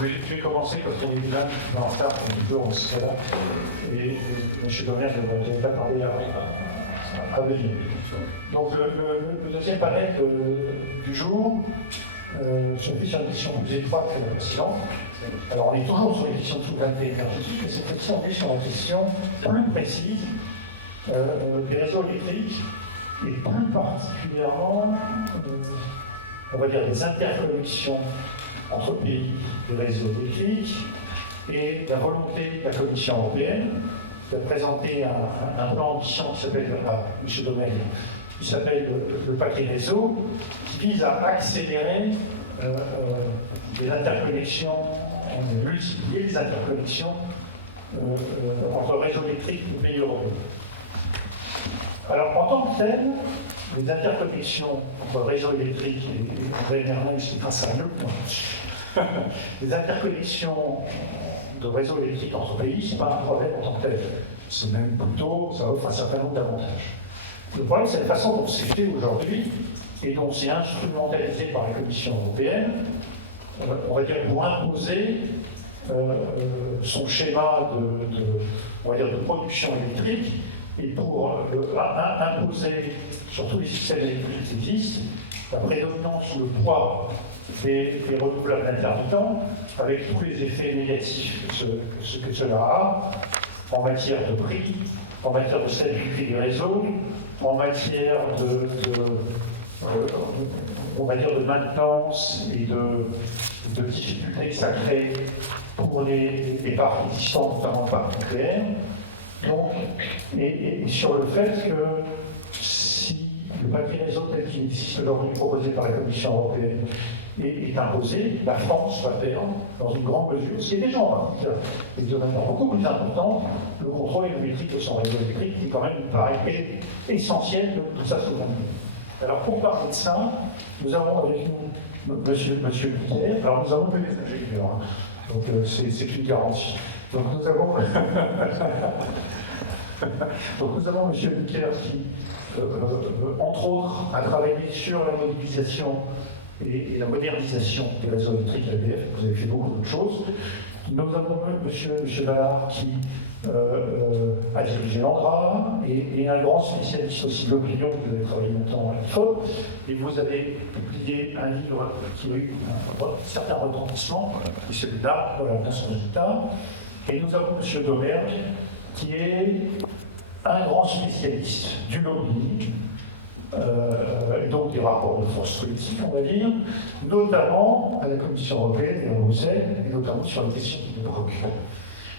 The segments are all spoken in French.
Je vais commencer parce qu'on est là, en retard, toujours on serait là. Et M. Domergue ne m'avait pas parlé à venir. Donc le deuxième panel du jour se fait sur une question plus étroite que la précédente. Alors on est toujours sur les questions de souveraineté énergétique, mais cette fois-ci on est sur la question plus précise des réseaux électriques et plus particulièrement, on va dire, des interconnexions entre pays de réseaux électriques et la volonté de la Commission européenne de présenter un plan d'ambition qui s'appelle, M. Domergue, qui s'appelle le paquet réseau, qui vise à accélérer les interconnexions, multiplier les interconnexions entre réseaux électriques et pays européens. Alors, en tant que tel, les interconnexions entre réseaux électriques et André Merlin expliquera ça mieux que moi. Les interconnexions de réseaux électriques entre pays, ce n'est pas un problème en tant que tel. C'est même plutôt, ça offre un certain nombre d'avantages. Le problème, c'est la façon dont c'est fait aujourd'hui et dont c'est instrumentalisé par la Commission européenne, on va dire, pour imposer son schéma on va dire, de production électrique et pour imposer sur tous les systèmes électriques qui existent la prédominance ou le poids des renouvelables intermittents, avec tous les effets négatifs que cela a en matière de prix, en matière de stabilité du réseau, en matière on va dire de maintenance et de difficultés que ça crée pour les parcs existants, notamment le parc nucléaire. Donc, et sur le fait que si le paquet réseau tel qu'il existe aujourd'hui, proposé par la Commission européenne, est imposé, la France va perdre dans une grande mesure, ce qui est déjà en pratique, et de manière beaucoup plus importante, le contrôle et le maîtrise de son réseau électrique, qui est quand même, il paraît, essentiel de sa souveraineté. Alors pour parler de ça, nous avons avec nous Monsieur Buquer. Alors nous avons que des ingénieurs, hein. Donc c'est une garantie. Donc nous avons M. Buquer qui, entre autres, a travaillé sur la mobilisation et la modernisation des réseaux électriques à l'EDF. Vous avez fait beaucoup d'autres choses. Nous avons M. Ballard qui a dirigé l'ANDRA et un grand spécialiste aussi de l'opinion. Vous avez travaillé longtemps à l'IFOP et vous avez publié un livre qui a eu un certain retentissement, et celui-là, voilà, dans son résultat. Et nous avons M. Domergue qui est un grand spécialiste du lobbying, et donc des rapports de force politique, on va dire, notamment à la Commission européenne et à Bruxelles, et notamment sur les questions qui nous préoccupent.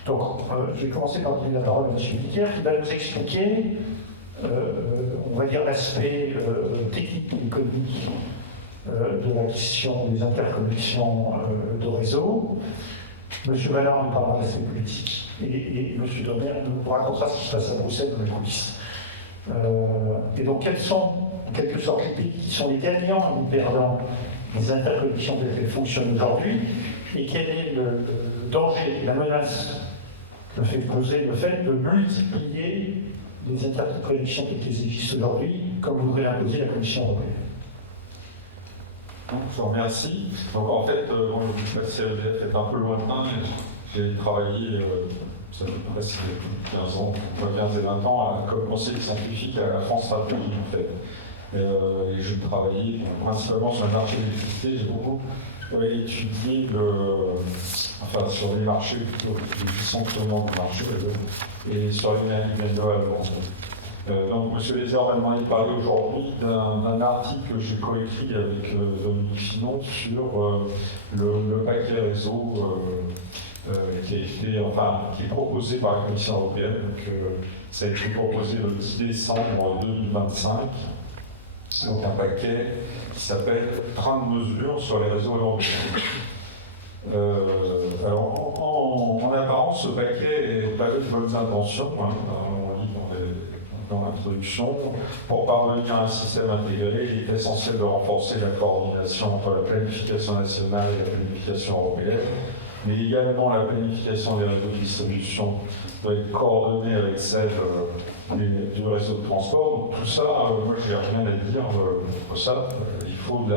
Donc, je vais commencer par donner la parole à M. Buquer, qui va nous expliquer, on va dire, l'aspect technique et économique de la question des interconnexions de réseau. M. Ballard nous parlera de l'aspect politique, et M. Domergue nous racontera ce qui se passe à Bruxelles dans les coulisses. Et donc, quels sont, en quelque sorte, les pays qui sont les gagnants et les perdants des interconnexions telles qu'elles fonctionnent aujourd'hui, et quel est le danger, la menace que fait poser le fait de multiplier les interconnexions telles qu'elles existent aujourd'hui, comme voudrait l'imposer la Commission européenne. Je vous remercie. Donc en fait, le passé EDF est un peu lointain. J'ai travaillé, ça fait presque 15 ans, 15 et 20 ans, comme conseiller scientifique à la France Stratégie en fait. Et je travaillais principalement sur le marché de l'électricité. J'ai beaucoup étudié sur les marchés, plutôt les fonctionnements du marché et sur les mécanismes de valeur. Donc, M. Lézard va demander de parler aujourd'hui d'un article que j'ai coécrit avec Dominique Finon sur le paquet réseau qui est proposé par la Commission européenne. Donc, ça a été proposé le 10 décembre 2025. Donc, un paquet qui s'appelle 30 mesures sur les réseaux européens. Alors, en apparence, ce paquet est pavé de bonnes intentions. On lit dans dans l'introduction, pour parvenir à un système intégré, il est essentiel de renforcer la coordination entre la planification nationale et la planification européenne, mais également la planification des réseaux de distribution doit être coordonnée avec celle du réseau de transport. Donc tout ça, moi je n'ai rien à dire pour ça. Il faut de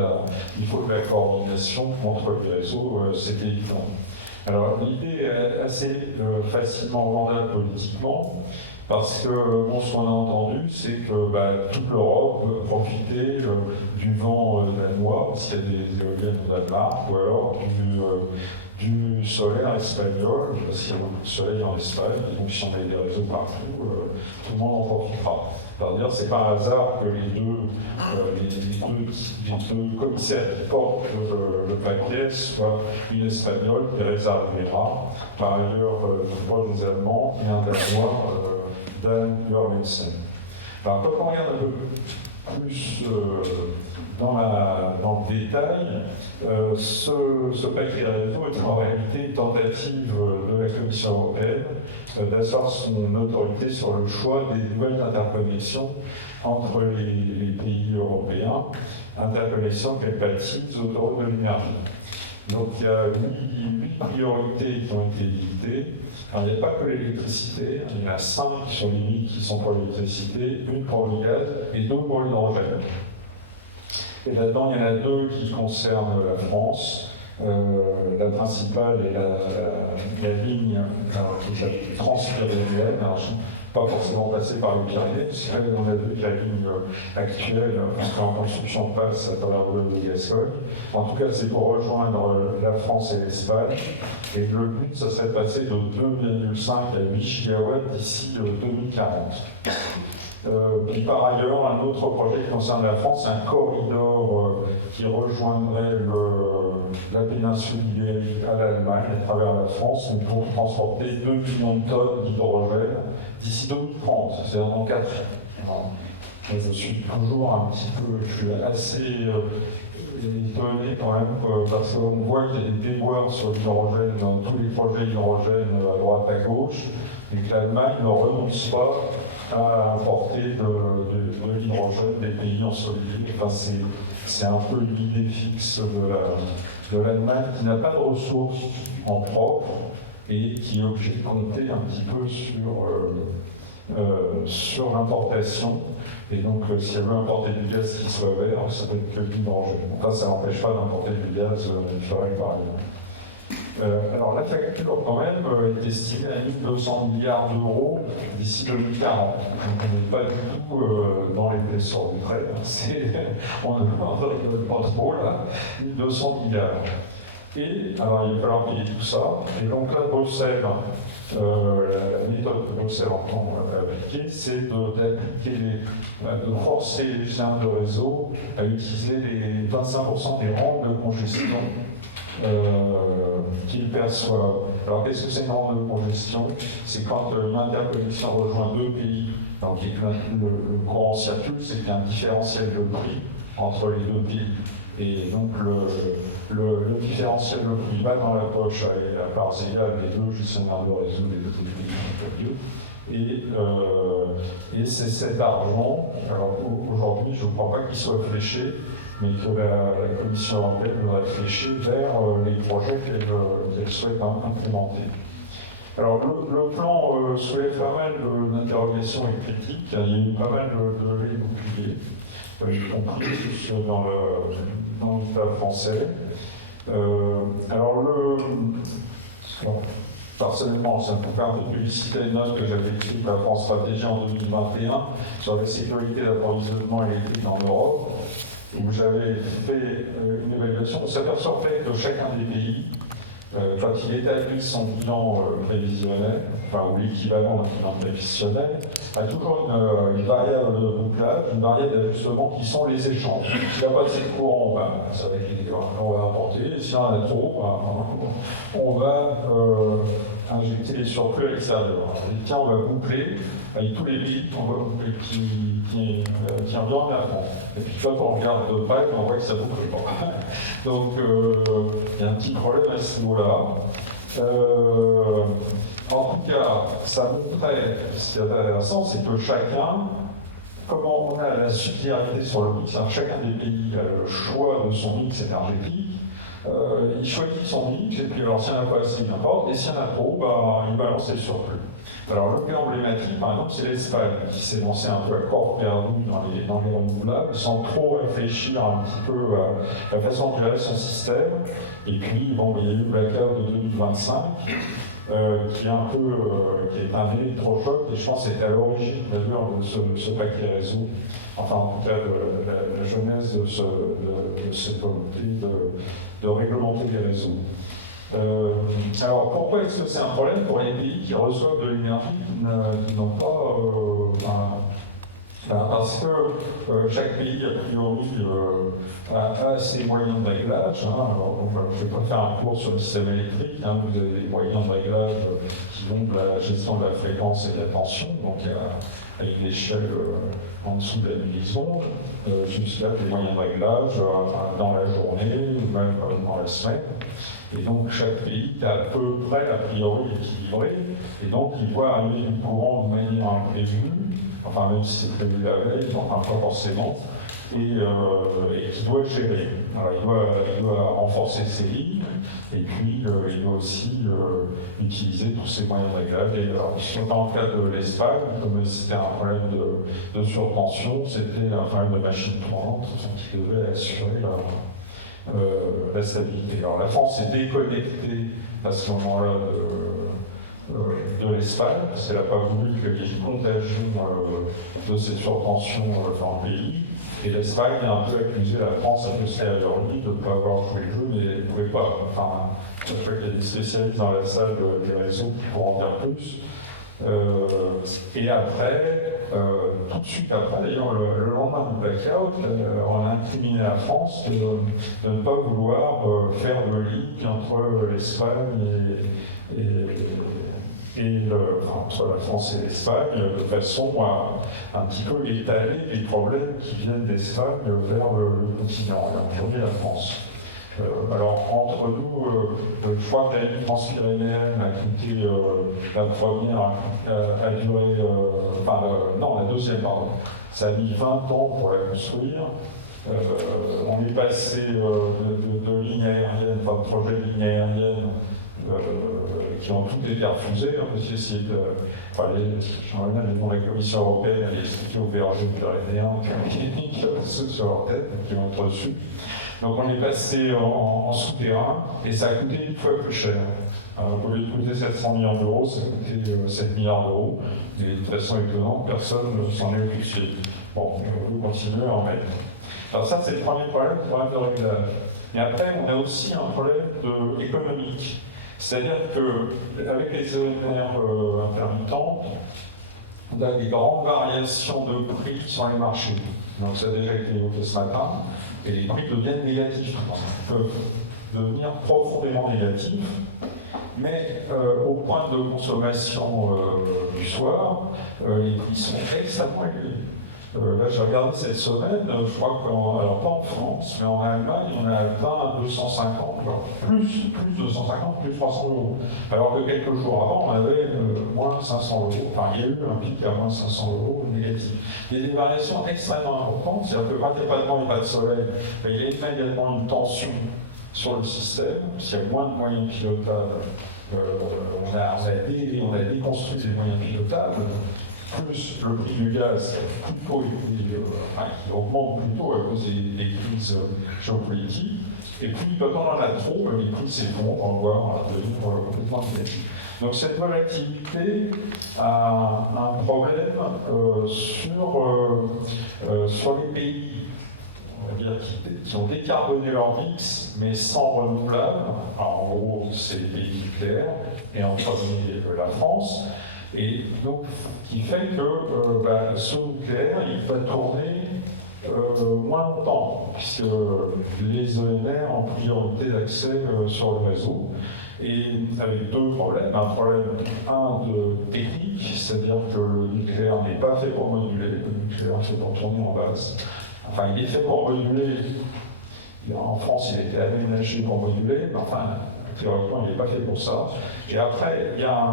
la coordination entre les réseaux, c'est évident. Alors l'idée est assez facilement vendable politiquement, parce que ce qu'on a entendu, c'est que toute l'Europe peut profiter du vent danois, parce qu'il y a des éoliennes au Danemark, ou alors du solaire espagnol, parce qu'il y a beaucoup de soleil en Espagne, et donc si on a des réseaux partout, tout le monde en profitera. C'est-à-dire, c'est pas un hasard que les deux commissaires qui portent le paquet soient une espagnole, Teresa Rivera, par ailleurs proche des Allemands, et un Danois, Dan Jørgensen. Alors, quand on regarde un peu plus dans le détail, ce paquet réseau est en réalité une tentative de la Commission européenne d'asseoir son autorité sur le choix des nouvelles interconnexions entre les pays européens, interconnexions qu'elle baptise autour de l'énergie. Donc il y a 8 priorités qui ont été éditées. Alors, il n'y a pas que l'électricité, il y en a 5 sur les 8 qui sont pour l'électricité, une pour le gaz et 2 pour l'hydrogène. Et là-dedans, il y en a 2 qui concernent la France. La principale est la ligne qui est transpyrénéenne, pas forcément passée par les Pyrénées, parce qu'on a vu que la ligne actuelle, en construction, passe à travers le golfe de Gascogne. En tout cas, c'est pour rejoindre la France et l'Espagne. Et le but, ça serait de passer de 2,5 à 8 gigawatts d'ici 2040. Puis par ailleurs, un autre projet qui concerne la France, c'est un corridor qui rejoindrait la péninsule ibérique à l'Allemagne à travers la France, pour transporter 2 millions de tonnes d'hydrogène d'ici 2030, c'est-à-dire dans 4 ans. Je suis toujours je suis assez étonné quand même, parce qu'on voit qu'il y a des déboires sur l'hydrogène dans tous les projets d'hydrogène à droite à gauche, et que l'Allemagne ne renonce pas à importer de l'hydrogène des pays ensoleillés. Enfin, c'est un peu l'idée fixe de l'Allemagne qui n'a pas de ressources en propre et qui est obligée de compter un petit peu sur l'importation. Et donc, si elle veut importer du gaz qui soit vert, ça peut être que de l'hydrogène. Enfin, ça n'empêche pas d'importer du gaz naturel par exemple. Alors la facture quand même est estimée à 1200 milliards d'euros d'ici 2040. Donc on n'est pas du tout dans les blessures du trait. On ne rigole pas trop là, 1200 milliards. Et alors il va falloir payer tout ça. Et donc là, Bruxelles, la méthode que Bruxelles entend appliquer, c'est de forcer les gestionnaires de réseau à utiliser les 25% des rentes de congestion qu'ils perçoivent. Alors qu'est-ce que c'est une rente de congestion? C'est quand une interconnexion rejoint 2 pays, donc le courant circule, c'est qu'il y a un différentiel de prix entre les 2 pays. Et donc le différentiel de prix va dans la poche à parts égales des 2 gestionnaires de réseau des 2 pays. Et c'est cet argent, alors aujourd'hui je ne crois pas qu'il soit fléché, mais que la Commission européenne devrait flécher vers les projets qu'elle souhaite implémenter. Alors le plan soulève pas mal d'interrogations et critiques. Il y a eu pas mal de levées de boucliers, y compris dans l'État français. Personnellement, ça me fait un peu de publicité une note que j'avais écrite à France Stratégie en 2021 sur la sécurité d'approvisionnement électrique en Europe, où j'avais fait une évaluation. On s'aperçoit en fait que chacun des pays, quand il établit son bilan prévisionnel, ou l'équivalent d'un bilan prévisionnel, a toujours une variable de bouclage, une variable d'ajustement qui sont les échanges. S'il n'y a pas assez de courant, ça va être on va apporter, s'il y en a trop, on va injecter les surplus à l'extérieur. Et tiens, on va boucler avec tous les pays qui environnent la France. Et puis quand on regarde de près, on voit que ça ne boucle pas. Donc il y a un petit problème à ce niveau-là. En tout cas, ça montrait, ce qui est intéressant, c'est que chacun, comment on a la subsidiarité sur le mix, chacun des pays a le choix de son mix énergétique, il choisit son mix, et puis alors s'il n'y en a pas assez, il n'importe, et s'il y en a trop, bah, il balance le surplus. Alors le cas emblématique, par exemple, c'est l'Espagne, qui s'est lancé un peu à corps perdu dans les renouvelables, sans trop réfléchir un petit peu à la façon de gérer son système. Et puis, bon, il y a eu le blackout de 2025, qui est un électrochoc, et je pense que c'était à l'origine d'ailleurs de ce paquet réseau, enfin en tout cas de la genèse de cette volonté de réglementer les réseaux. Alors pourquoi est-ce que c'est un problème pour les pays qui reçoivent de l'énergie qui n'ont pas parce que chaque pays, a priori, a ses moyens de réglage. Alors, je ne vais pas faire un cours sur le système électrique. Vous avez des moyens de réglage qui vont de la gestion de la fréquence et de la tension, donc avec une échelle en dessous de la milliseconde, jusqu'à des moyens de réglage dans la journée ou même dans la semaine. Et donc chaque pays est à peu près, a priori, équilibré, et donc il voit arriver du courant de manière imprévue, enfin même si c'est prévu la veille, enfin pas forcément, et qui doit gérer. Alors, il doit renforcer ses lignes, et puis il doit aussi utiliser tous ses moyens de réglage. Et alors, dans le cas de l'Espagne, comme c'était un problème de surtension, c'était un problème de machine tournante qui devait assurer la stabilité. Alors la France est déconnectée à ce moment-là de l'Espagne, parce qu'elle n'a pas voulu qu'il y ait une contagion de cette surtension dans le pays. Et l'Espagne a un peu accusé la France à posteriori de ne pas avoir joué le jeu, mais elle ne pouvait pas. Enfin, je crois qu'il y a des spécialistes dans la salle des réseaux qui pourront en dire plus. Et après, tout de suite après, d'ailleurs, le lendemain du blackout, on a incriminé la France de ne pas vouloir faire de ligne entre l'Espagne entre la France et l'Espagne, de façon à un petit peu étaler les problèmes qui viennent d'Espagne vers le continent, et aujourd'hui la France. Alors, entre nous, je crois que la ligne transpyrénéenne a coûté, la première a duré, non, la deuxième, pardon, ça a mis 20 ans pour la construire. On est passé de lignes aériennes, de projets de lignes aériennes qui ont toutes été refusées, parce qu'essayer de. J'aimerais bien les noms de la Commission européenne, elle est expliquée aux bergers pyrénéens qui ont ceux sur leur tête, qui vont être reçus. Donc on est passé en souterrain et ça a coûté une fois plus cher. Au lieu de coûter 700 millions d'euros, ça a coûté 7 milliards d'euros. Et de façon étonnante, personne ne s'en est occupé. Bon, on va continuer à en mettre. Alors ça, c'est le premier problème de réglage. Et après, on a aussi un problème économique. C'est-à-dire qu'avec les ENR intermittentes, on a des grandes variations de prix sur les marchés. Donc ça a déjà été évoqué ce matin. Et les prix deviennent négatifs. Ils peuvent devenir profondément négatifs. Mais au point de consommation du soir, les prix sont extrêmement élevés. Là, j'ai regardé cette semaine, je crois alors pas en France, mais en Allemagne, on a atteint 250, plus 250, plus 300 euros. Alors que quelques jours avant, on avait moins 500 euros. Enfin, il y a eu un pic à moins 500 euros négatif. Il y a des variations extrêmement importantes, c'est-à-dire que quand il n'y a pas de vent et pas de soleil, il y a également une tension sur le système, s'il y a moins de moyens pilotables, on a déconstruit les moyens pilotables, plus le prix du gaz qui augmente plutôt à cause des crises géopolitiques, et puis quand on en a trop, les prix s'effondrent, voire devenir complètement négatifs. Donc cette volatilité a un problème sur les pays qui ont décarboné leur mix, mais sans renouvelable. Alors, en gros, c'est les pays nucléaires, et en premier la France. Et donc, qui fait que ce nucléaire, il va tourner moins longtemps, puisque les ENR ont priorité d'accès sur le réseau. Et avec deux problèmes. Un problème, de technique, c'est-à-dire que le nucléaire n'est pas fait pour moduler, le nucléaire est fait pour tourner en base. Enfin, il est fait pour moduler. En France, il a été aménagé pour moduler, mais enfin, théoriquement, il n'est pas fait pour ça. Et après, il y a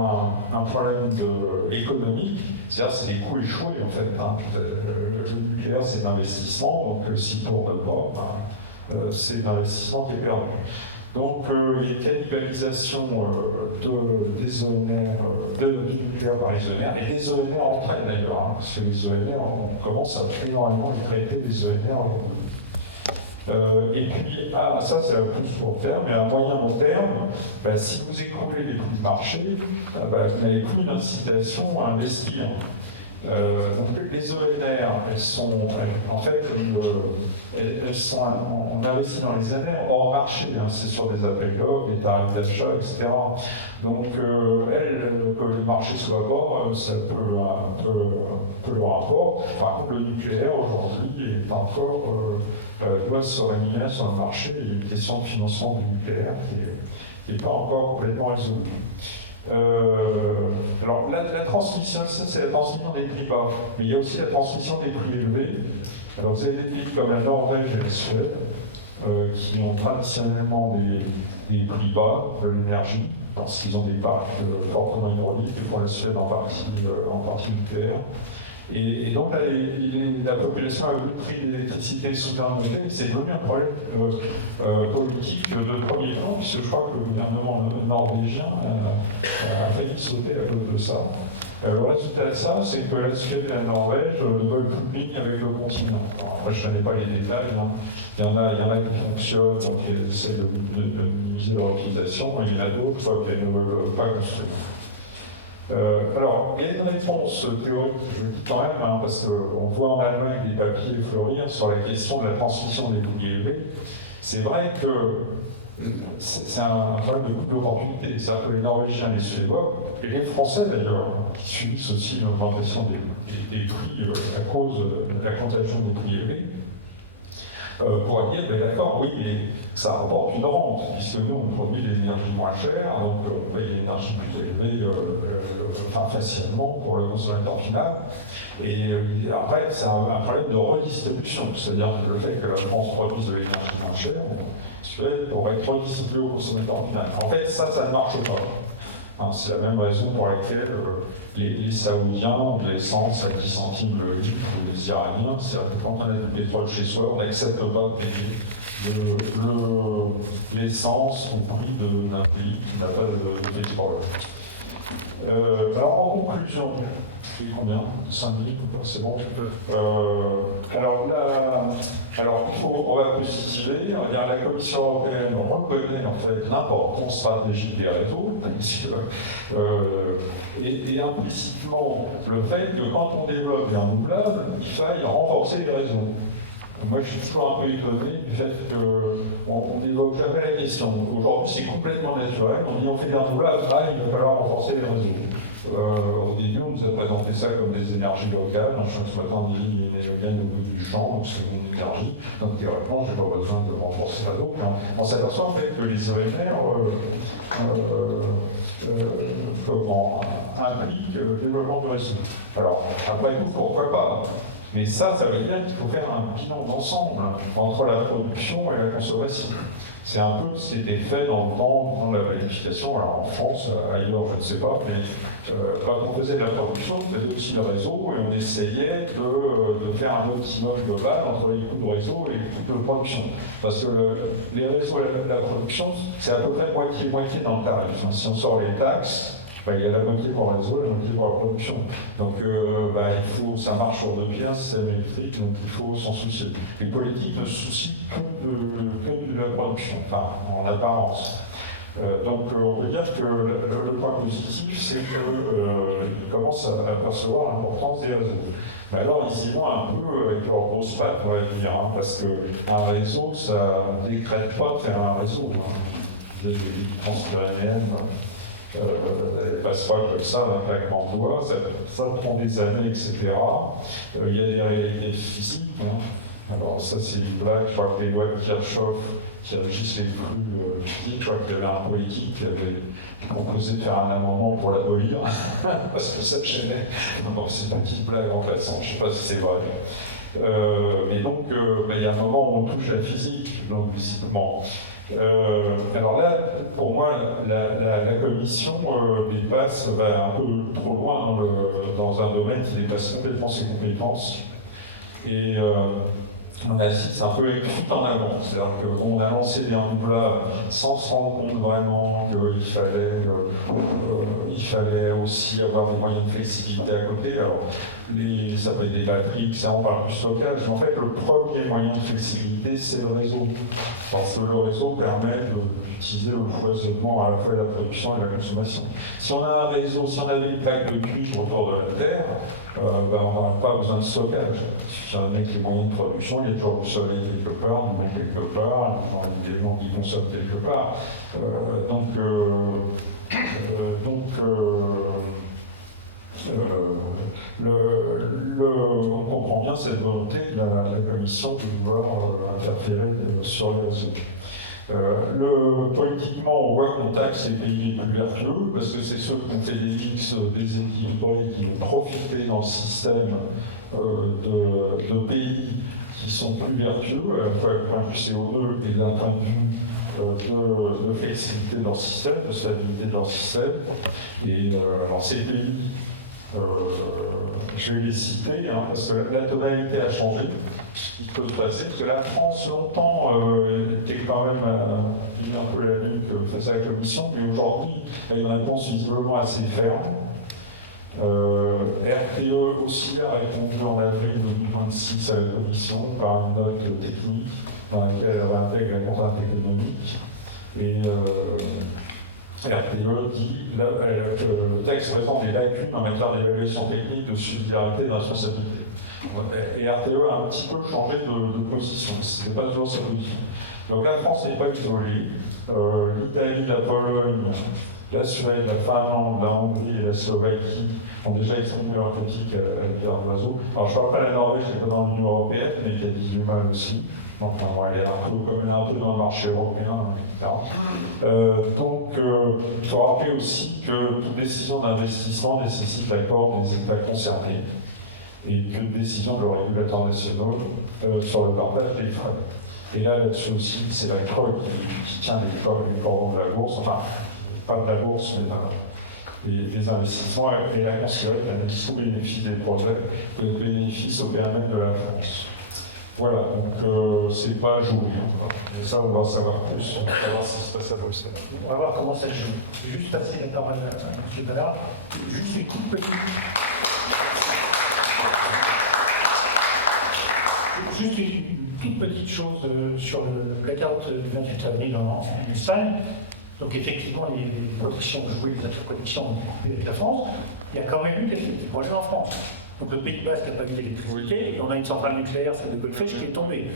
un problème économique, c'est-à-dire c'est des coûts échoués en fait. Hein. Le nucléaire, c'est l'investissement, donc s'il ne tourne pas, c'est l'investissement qui est perdu. Donc il y a une cannibalisation des ENR, du nucléaire par les ENR, et les ENR entraînent d'ailleurs, hein, parce que les ENR, on commence à énormément les traiter, les ENR. Et puis, ça c'est à plus court terme, mais à moyen long terme, si vous écroulez les prix de marché, vous n'avez plus d'incitation à investir. Donc les ENR, elles sont en fait, on investit dans les ENR hors marché, hein, c'est sur des appels d'offres, des tarifs d'achat, etc. Donc que le marché soit bas, ça peut leur apporter. Par contre, le nucléaire aujourd'hui est encore doit se rémunérer sur le marché. Il y a une question de financement du nucléaire qui n'est pas encore complètement résolue. Alors la transmission, ça c'est la transmission des prix bas, mais il y a aussi la transmission des prix élevés. Alors vous avez des pays comme la Norvège et la Suède qui ont traditionnellement des prix bas de l'énergie, parce qu'ils ont des parcs fortement hydrauliques, et pour la Suède en partie nucléaire. Et donc là, la population a vu le prix de l'électricité soudain monter, c'est devenu un problème politique de premier plan, puisque je crois que le gouvernement norvégien a failli sauter à cause de ça. Le résultat de ça, c'est que la Suède et la Norvège ne veulent plus de ligne avec le continent. Alors, après, je ne connais pas les détails, hein. Il y en a qui fonctionnent, donc ils essaient de minimiser leur utilisation, et il y en a d'autres qui ne veulent pas construire. Alors, il y a une réponse théorique, je le dis quand même, hein, parce qu'on voit en Allemagne des papiers fleurir sur la question de la transmission des coûts élevés. C'est vrai que c'est un problème de coût d'opportunité. C'est-à-dire que les Norvégiens, les Suédois, et les Français d'ailleurs, qui subissent aussi l'augmentation des prix à cause de la contagion des prix élevés, pourraient dire, d'accord, oui, mais ça rapporte une rente, puisque nous, on produit des énergies moins chères, donc on paye une énergie plus élevée facilement pour le consommateur final. Et après, c'est un problème de redistribution, c'est-à-dire le fait que la France produise de l'énergie moins chère, pourrait être redistribué au consommateur final. En fait, ça ne marche pas. Hein, c'est la même raison pour laquelle les Saoudiens ont de l'essence à 10 centimes le litre, ou les Iraniens, c'est-à-dire que quand on a du pétrole chez soi, on n'accepte pas de payer l'essence au prix d'un pays qui n'a pas de pétrole. Alors en conclusion, combien 5 minutes ou pas, c'est bon. On va positiver. La Commission européenne reconnaît en fait l'importance stratégique des réseaux, et implicitement le fait que quand on développe des renouvelables, il faille renforcer les réseaux. Moi, je suis toujours un peu étonné du fait qu'on n'évoque jamais la question. Aujourd'hui, c'est complètement naturel. On dit on fait des renouvelables, il va falloir renforcer les réseaux. Au début, on nous a présenté ça comme des énergies locales. Ce matin, on dit il y a une éolienne au bout du champ, donc c'est mon énergie. Donc théoriquement, je n'ai pas besoin de renforcer la réseau. On s'aperçoit en fait que les ENR impliquent le développement du réseau. Alors, après tout, pourquoi pas? Mais ça veut dire qu'il faut faire un bilan d'ensemble entre la production et la consommation. C'est un peu ce qui était fait dans le temps, dans la planification. Alors en France, ailleurs, je ne sais pas, mais quand on faisait de la production, on faisait aussi le réseau et on essayait de faire un optimum global entre les coûts de réseau et les coûts de production. Parce que les réseaux et la production, c'est à peu près moitié-moitié dans le tarif. Si on sort les taxes, il y a la moitié pour le réseau, la moitié pour la production. Donc ça marche sur deux pieds, un système électrique, donc il faut s'en soucier. Les politiques ne se soucient que de la production, enfin en apparence. Donc on peut dire que le point positif, c'est qu'ils commencent à percevoir l'importance des réseaux. Mais alors ils y vont un peu avec leurs grosses pattes, on va dire, hein, parce qu'un réseau, ça ne décrète pas de faire un réseau. Hein. Vous avez des lignes transpyrénéennes. Elle ne passe pas comme ça d'un claquement de doigts, ça prend des années, etc. Il y a des réalités physiques. Hein. Alors ça c'est une blague, je crois que les lois de Kirchhoff qui régissent les flux physiques, je crois qu'il y avait un politique qui avait proposé de faire un amendement pour l'abolir, parce que ça gênait. Non, c'est une petite blague en passant, je ne sais pas si c'est vrai. Mais donc il y a un moment où on touche la physique, donc visiblement. Alors là, pour moi, la commission va un peu trop loin dans un domaine qui dépasse complètement ses compétences. Et on assiste un peu avec tout en avant. C'est-à-dire qu'on a lancé des renouvelables sans se rendre compte vraiment qu'il fallait aussi avoir des moyens de flexibilité à côté. Alors, ça peut être des batteries, etc. On parle du stockage, mais en fait, le premier moyen de flexibilité, c'est le réseau. Parce que le réseau permet d'utiliser le foisonnement à la fois de la production et de la consommation. Si on a un réseau, si on avait une plaque de cuivre autour de la Terre, on n'aura pas besoin de stockage. Il suffit de mettre les moyens de production, il y a toujours du soleil quelque part, du vent quelque part, des éléments qui consomment quelque part. On comprend bien cette volonté de la Commission de vouloir interférer sur les réseaux. Politiquement, on voit qu'on taxe les pays les plus vertueux, parce que c'est ceux qui ont fait des mix déséquilibrés, qui vont profiter dans le système de pays qui sont plus vertueux, à la fois d'un point de vue CO2 et d'un point de vue de flexibilité de leur système, de stabilité de leur système. Et alors ces pays, je vais les citer, parce que la tonalité a changé, ce qui peut se passer, parce que la France, longtemps, était quand même un peu la ligne que faisait la Commission, mais aujourd'hui, elle a une réponse visiblement assez ferme. RTE aussi a répondu en avril 2026 à la Commission par une note technique dans laquelle elle intègre la contrainte économique. Et RTE dit que le texte présente des lacunes en matière d'évaluation technique, de subsidiarité et de responsabilité. Et RTE a un petit peu changé de position, ce n'est pas toujours sa position. Donc la France n'est pas isolée. L'Italie, la Pologne, la Suède, la Finlande, la Hongrie et la Slovaquie ont déjà exprimé leur critique à la guerre d'oiseaux. Alors je ne parle pas de la Norvège, qui n'est pas dans l'Union européenne, mais qui a dit du mal aussi. Donc elle est un peu dans le marché européen, etc. Il faut rappeler aussi que toute décision d'investissement nécessite l'accord des États concernés et qu'une décision de leurs régulateurs nationaux sur le partage des frais. Et là-dessus aussi, c'est la CROI qui tient les cordons de la bourse, enfin, pas de la bourse, mais des investissements, et la considérer qu'analyse tous les bénéfices des projets, que les bénéfices au périmètre de la France. Voilà, donc c'est pas joué. Et ça, on va en savoir plus. On va savoir ce qui se passe à Bruxelles. On va voir comment ça se joue. Je vais juste passer la parole à M. Ballard. Juste une toute petite. Juste une toute petite chose sur le blackout du 28 avril en Espagne. Donc effectivement, les productions jouées, les interconnexions avec la France, il y a quand même eu des projets en France. Donc le Pays Basque n'a pas eu d'électricité, et on a une centrale nucléaire, celle de Golfech, qui est tombée.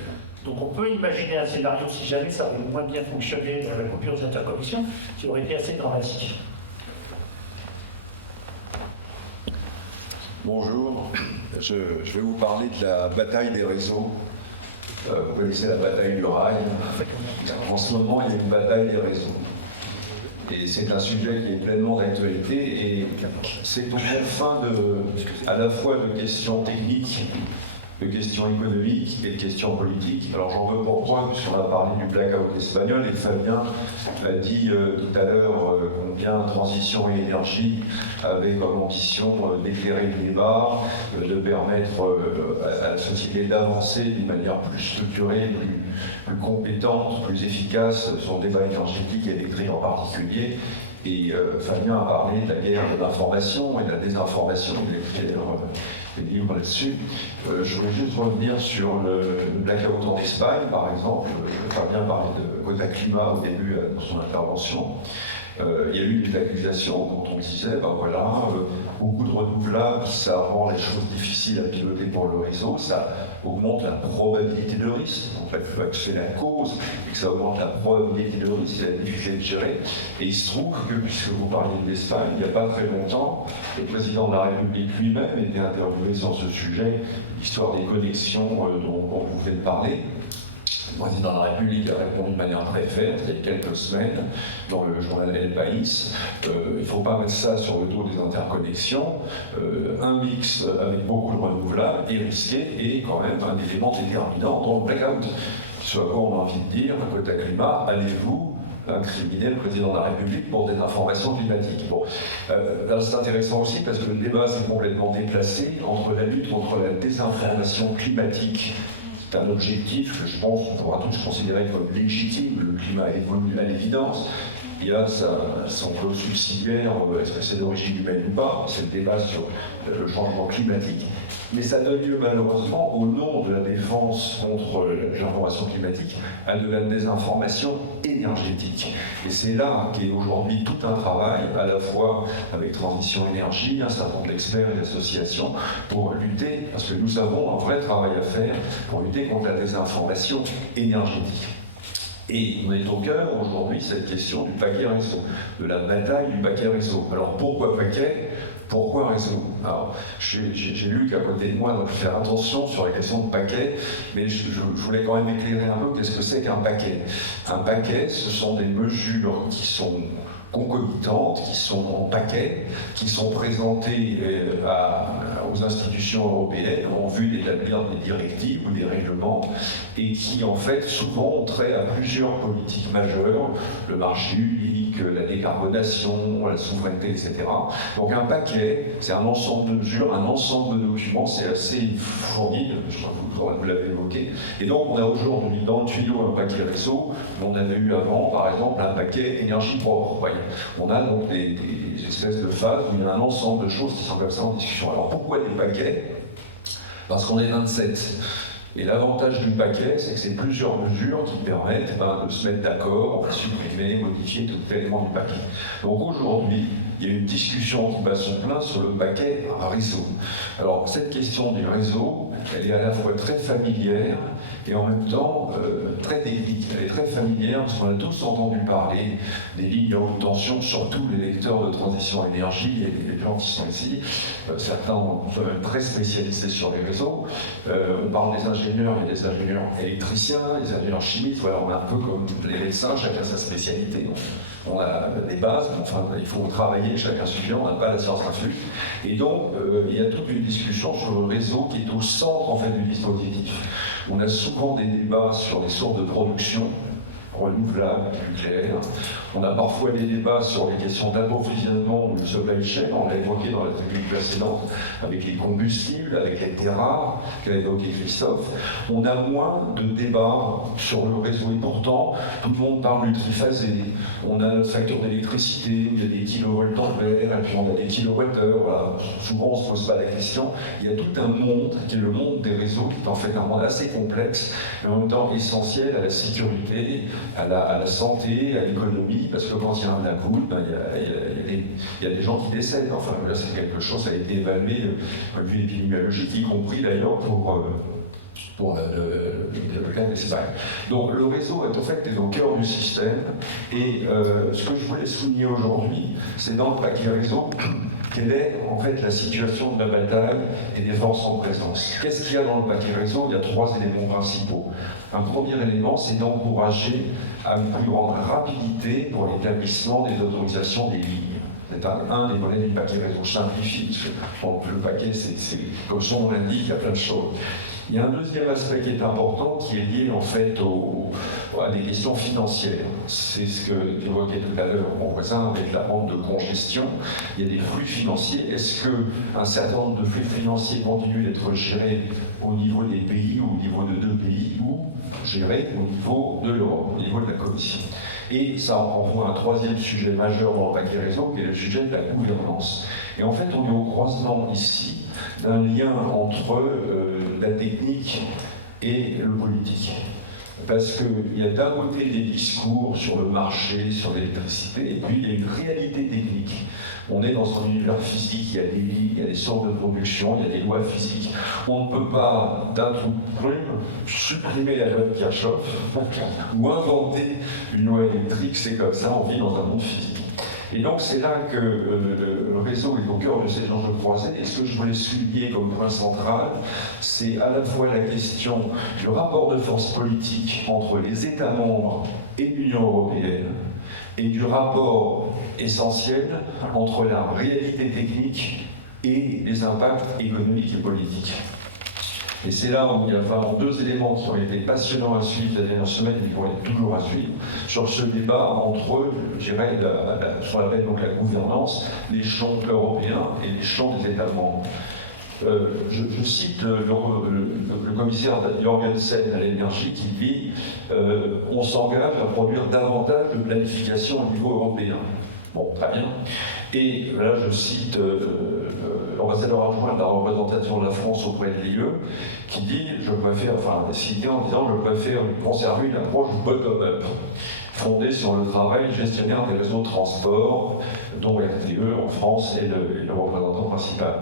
Donc on peut imaginer un scénario, si jamais ça avait moins bien fonctionné dans la coupure des interconnexions, qui aurait été assez dramatique. Bonjour, je vais vous parler de la bataille des réseaux. Vous connaissez la bataille du rail. En ce moment, il y a une bataille des réseaux. Et c'est un sujet qui est pleinement d'actualité et c'est au confin à la fois de questions techniques, de questions économiques et de questions politiques. Alors j'en veux pour preuve, puisqu'on a parlé du blackout espagnol, et Fabien a dit tout à l'heure combien transition et énergie avait comme ambition d'éclairer le débat, de permettre à la société d'avancer d'une manière plus structurée, plus compétente, plus efficace sur le débat énergétique et électrique en particulier. Et Fabien a parlé de la guerre de l'information et de la désinformation. Il a écrit des livres là-dessus. Je voulais juste revenir sur le blackout en Espagne, par exemple. Fabien parlait de quota climat au début de son intervention. Il y a eu des accusations quand on disait, beaucoup de renouvelables, ça rend les choses difficiles à piloter pour le réseau, ça augmente la probabilité de risque. En fait, c'est la cause, et que ça augmente la probabilité de risque, c'est la difficulté de gérer. Et il se trouve que, puisque vous parliez de l'Espagne, il n'y a pas très longtemps, le président de la République lui-même était interviewé sur ce sujet, l'histoire des connexions dont vous venez de parler. Le président de la République a répondu de manière très ferme il y a quelques semaines dans le journal El País. Il ne faut pas mettre ça sur le dos des interconnexions. Un mix avec beaucoup de renouvelables est risqué et quand même un élément déterminant dans le blackout. Ce à quoi on a envie de dire, quota climat, allez-vous incriminer le président de la République pour des informations climatiques? Bon, là c'est intéressant aussi parce que le débat s'est complètement déplacé entre la lutte contre la désinformation climatique. C'est un objectif que je pense qu'on pourra tous considérer comme légitime. Le climat évolue à l'évidence. Il y a son clause subsidiaire, est-ce que c'est d'origine humaine ou pas? C'est le débat sur le changement climatique. Mais ça donne lieu malheureusement, au nom de la défense contre l'information climatique, à de la désinformation énergétique. Et c'est là qu'est aujourd'hui tout un travail, à la fois avec Transition Énergie, un certain nombre d'experts et d'associations, pour lutter, parce que nous avons un vrai travail à faire pour lutter contre la désinformation énergétique. Et on est au cœur aujourd'hui cette question du paquet réseau, de la bataille du paquet réseau. Alors pourquoi paquet? Pourquoi réseau? Alors, j'ai lu qu'à côté de moi, donc je vais faire attention sur la question de paquet, mais je voulais quand même éclairer un peu qu'est-ce que c'est qu'un paquet. Un paquet, ce sont des mesures qui sont concomitantes, qui sont en paquet, qui sont présentées aux institutions européennes en vue d'établir des directives ou des règlements et qui en fait souvent ont trait à plusieurs politiques majeures, le marché unique, la décarbonation, la souveraineté, etc. Donc un paquet, c'est un ensemble de mesures, un ensemble de documents, c'est assez fourni, je crois que vous l'avez évoqué. Et donc on a aujourd'hui dans le tuyau un paquet réseau, on avait eu avant par exemple un paquet énergie propre. Voyez. On a donc des espèces de phases où il y a un ensemble de choses qui sont comme ça en discussion. Alors pourquoi des paquets? Parce qu'on est 27. Et l'avantage du paquet, c'est que c'est plusieurs mesures qui permettent de se mettre d'accord, on va supprimer, modifier tout élément du paquet. Donc aujourd'hui, il y a une discussion qui bat son plein sur le paquet réseau. Alors cette question du réseau, elle est à la fois très familière et en même temps très technique. Elle est très familière parce qu'on a tous entendu parler des lignes à haute tension, surtout les lecteurs de transition énergie et les gens qui sont ici. Certains sont même très spécialisés sur les réseaux. On parle des ingénieurs et des ingénieurs électriciens, des ingénieurs chimistes. Voilà, on est un peu comme les médecins, chacun sa spécialité. On a des bases, mais enfin, il faut travailler chacun suffisant, on n'a pas la science infuse. Et donc, il y a toute une discussion sur le réseau qui est au centre en fait, du dispositif. On a souvent des débats sur les sources de production, renouvelables, nucléaires. On a parfois des débats sur les questions d'approvisionnement ou de supply chain, on l'a évoqué dans la tribune précédente, avec les combustibles, avec les terres rares, qu'a évoqué Christophe. On a moins de débats sur le réseau et pourtant, tout le monde parle du triphasé. On a notre facture d'électricité, où il y a des kilovolts ampères, et puis on a des kilowattheures. Voilà. Souvent, on ne se pose pas la question. Il y a tout un monde qui est le monde des réseaux, qui est en fait un monde assez complexe, mais en même temps essentiel à la sécurité, à la santé, à l'économie, parce que quand il y a un coup, il y a des gens qui décèdent. Enfin, là, c'est quelque chose qui a été évalué du point de vue épidémiologique, y compris d'ailleurs pour le cas d'Espagne. Donc le réseau est en fait au cœur du système et ce que je voulais souligner aujourd'hui, c'est dans le paquet réseau, quelle est en fait la situation de la bataille et des forces en présence. Qu'est-ce qu'il y a dans le paquet réseau? Il y a 3 éléments principaux. Un premier élément, c'est d'encourager à une plus grande rapidité pour l'établissement des autorisations des lignes. C'est un des volets du paquet réseau. Je simplifie, parce que le paquet, c'est comme son nom l'indique, il y a plein de choses. Il y a un deuxième aspect qui est important, qui est lié en fait à des questions financières. C'est ce que évoquait tout à l'heure mon voisin avec la bande de congestion. Il y a des flux financiers. Est-ce qu'un certain nombre de flux financiers continuent d'être gérés au niveau des pays ou au niveau de 2 pays ou gérés au niveau de l'Europe, au niveau de la Commission? Et ça renvoie à un troisième sujet majeur dans le paquet réseau, qui est le sujet de la gouvernance. Et en fait, on est au croisement ici d'un lien entre la technique et le politique. Parce qu'il y a d'un côté des discours sur le marché, sur l'électricité, et puis il y a une réalité technique. On est dans un univers physique, il y a des lignes, il y a des sortes de production, il y a des lois physiques. On ne peut pas, d'un trou de plume, supprimer la loi de Kirchhoff ou inventer une loi électrique, c'est comme ça, on vit dans un monde physique. Et donc c'est là que le réseau est au cœur de ces enjeux croisés. Et ce que je voulais souligner comme point central, c'est à la fois la question du rapport de force politique entre les États membres et l'Union européenne, et du rapport essentiel entre la réalité technique et les impacts économiques et politiques. Et c'est là où il y a vraiment deux éléments qui ont été passionnants à suivre la dernière semaine et qui vont être toujours à suivre, sur ce débat entre, je dirais, ce qu'on appelle donc la gouvernance, l'échelon européen et l'échelon des États membres. Je cite le commissaire Jorgensen à l'énergie qui dit on s'engage à produire davantage de planification au niveau européen. Bon, très bien. Et là, je cite l'ambassadeur adjoint de la représentation de la France auprès de l'IE, qui dit, cité en disant, je préfère conserver une approche bottom-up, fondée sur le travail gestionnaire des réseaux de transport, dont RTE en France est le représentant principal.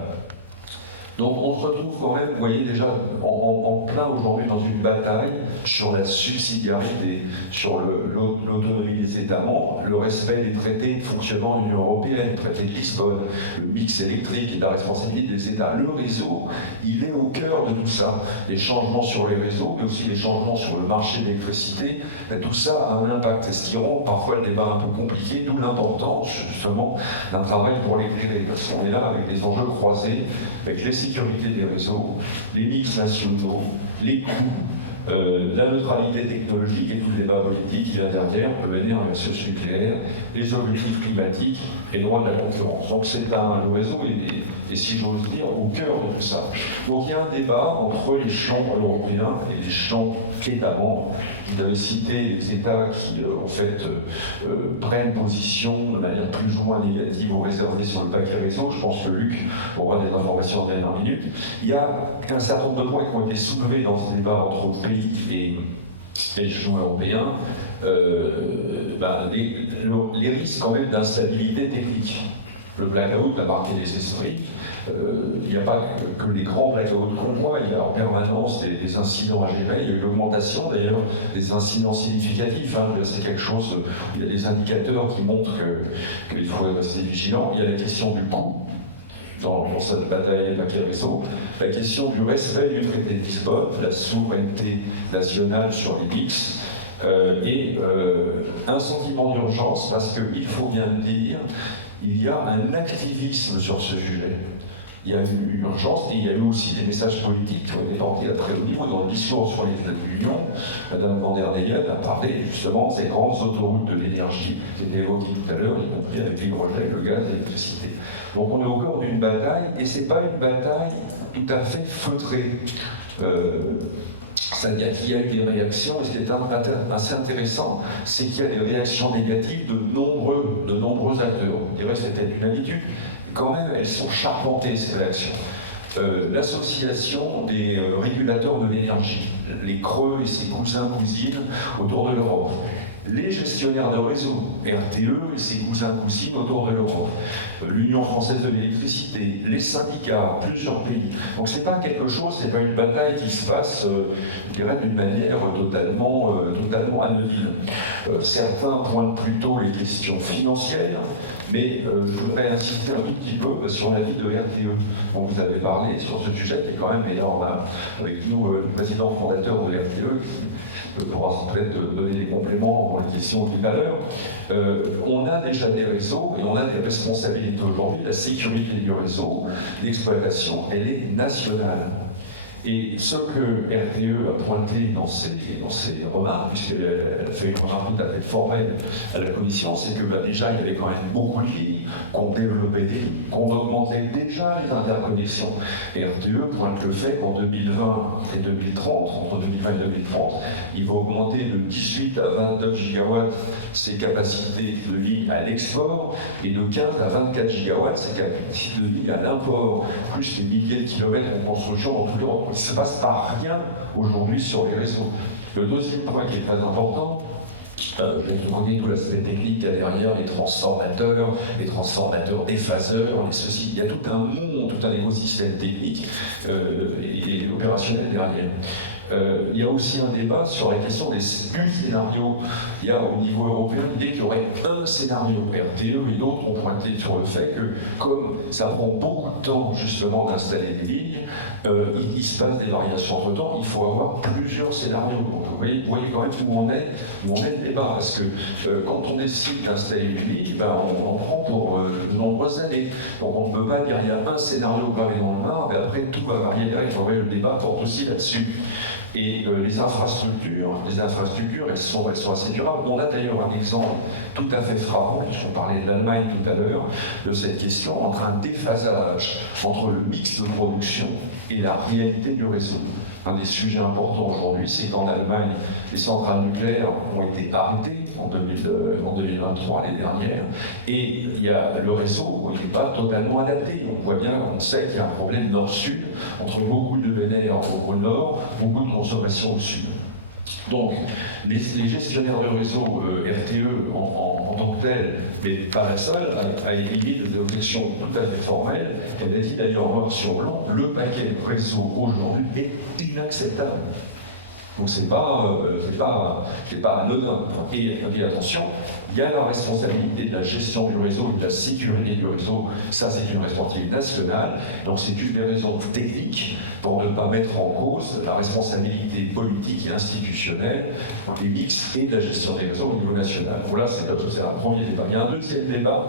Donc on se retrouve quand même, vous voyez déjà, en plein aujourd'hui dans une bataille sur la subsidiarité, sur l'autonomie des États membres, le respect des traités de fonctionnement de l'Union européenne, le traité de Lisbonne, le mix électrique et la responsabilité des États. Le réseau, il est au cœur de tout ça. Les changements sur les réseaux, mais aussi les changements sur le marché de l'électricité, tout ça a un impact. C'est ce qui rend parfois le débat un peu compliqué, d'où l'importance justement d'un travail pour l'éclairer, parce qu'on est là avec des enjeux croisés, avec les sécurité des réseaux, les mix nationaux, les coûts, la neutralité technologique et tout le débat politique qui vient derrière, ENR versus nucléaire, les objectifs climatiques et le droit de la concurrence. Donc c'est le réseau et si j'ose dire, au cœur de tout ça. Donc il y a un débat entre l'échelon européen et l'échelon États membres. Vous avez cité les États qui, en fait, prennent position de manière plus ou moins négative ou réservée sur le paquet réseau. Je pense que Luc aura des informations en dernière minute. Il y a un certain nombre de points qui ont été soulevés dans ce débat entre pays et l'échelon européen. Les risques quand même d'instabilité technique. Le blackout a marqué les esprits. Il n'y a pas que les grands blackouts qu'on voit, il y a en permanence des incidents à gérer. Il y a eu l'augmentation d'ailleurs des incidents significatifs. C'est quelque chose, il y a des indicateurs qui montrent qu'il faut rester vigilant. Il y a la question du coût dans cette bataille paquet réseau, la question du respect du traité de Lisbonne, la souveraineté nationale sur les mix, et un sentiment d'urgence parce qu'il faut bien le dire, il y a un activisme sur ce sujet. Il y a une urgence et il y a eu aussi des messages politiques qui ont été portés à très haut niveau. Dans le discours sur les États de l'Union, Mme van der Leyen a parlé justement de ces grandes autoroutes de l'énergie qui étaient évoquées tout à l'heure, y compris avec l'hydrogène, le gaz et l'électricité. Donc on est au cœur d'une bataille et ce n'est pas une bataille tout à fait feutrée. C'est-à-dire qu'il y a eu des réactions, et ce qui est assez intéressant, c'est qu'il y a des réactions négatives de nombreux acteurs. On dirait que c'était une habitude. Quand même, elles sont charpentées, ces réactions. L'association des régulateurs de l'énergie, les Creux et ses cousins-cousines autour de l'Europe. Les gestionnaires de réseau, RTE et ses cousins-cousines autour de l'Europe. L'Union française de l'électricité, les syndicats, plusieurs pays. Donc c'est pas quelque chose, c'est pas une bataille qui se passe, je dirais, d'une manière totalement anodine. Certains pointent plutôt les questions financières, mais je voudrais insister un tout petit peu sur la vie de RTE, dont vous avez parlé sur ce sujet qui est quand même énorme. Avec nous, le président fondateur de RTE, qui pourra peut-être donner des compléments pour les questions tout à l'heure. On a déjà des réseaux et on a des responsabilités aujourd'hui. La sécurité du réseau, l'exploitation, elle est nationale. Et ce que RTE a pointé dans ses remarques, puisqu'elle a fait une remarque tout à fait formelle à la Commission, c'est que déjà il y avait quand même beaucoup de lignes, qu'on développait des lignes, qu'on augmentait déjà les interconnexions. Et RTE pointe le fait qu'en 2020 et 2030, entre 2020 et 2030, il va augmenter de 18 à 29 gigawatts ses capacités de ligne à l'export et de 15 à 24 gigawatts ses capacités de ligne à l'import, plus les milliers de kilomètres en construction dans toute l'Europe. Il ne se passe pas rien aujourd'hui sur les réseaux. Le deuxième point qui est très important, je connais tout l'aspect technique qu'il y a derrière, les transformateurs déphaseurs, ceci. Il y a tout un monde, tout un écosystème technique et opérationnel derrière. Il y a aussi un débat sur la question des scénarios. Il y a au niveau européen l'idée qu'il y aurait un scénario. RTE et d'autres ont pointé sur le fait que, comme ça prend beaucoup de temps justement d'installer des lignes, il se passe des variations entre temps, il faut avoir plusieurs scénarios. Donc, vous voyez quand même où on est le débat, parce que quand on décide d'installer une ligne, on en prend pour de nombreuses années. années. Donc on ne peut pas dire qu'il y a un scénario gravé dans le marbre, et après tout va varier derrière. Le débat porte aussi là-dessus. Et les infrastructures, elles sont assez durables. On a d'ailleurs un exemple tout à fait frappant, je parlais de l'Allemagne tout à l'heure, de cette question entre un déphasage entre le mix de production et la réalité du réseau. Un des sujets importants aujourd'hui, c'est qu'en Allemagne, les centrales nucléaires ont été arrêtées en 2023, les dernières, et il y a le réseau n'est pas totalement adapté. On voit bien, on sait qu'il y a un problème nord-sud, entre beaucoup de vénères au nord, beaucoup de consommation au sud. Donc, les gestionnaires de réseau RTE en tant que tels, mais pas la seule, a émis des objections tout à fait formelles. Elle a dit d'ailleurs noir sur blanc, le paquet réseau aujourd'hui est inacceptable. Donc c'est pas anodin. Et attention, il y a la responsabilité de la gestion du réseau et de la sécurité du réseau. Ça, c'est une responsabilité nationale. Donc c'est une des raisons techniques pour ne pas mettre en cause la responsabilité politique et institutionnelle des mix et de la gestion des réseaux au niveau national. Voilà, c'est un premier débat. Il y a un deuxième débat,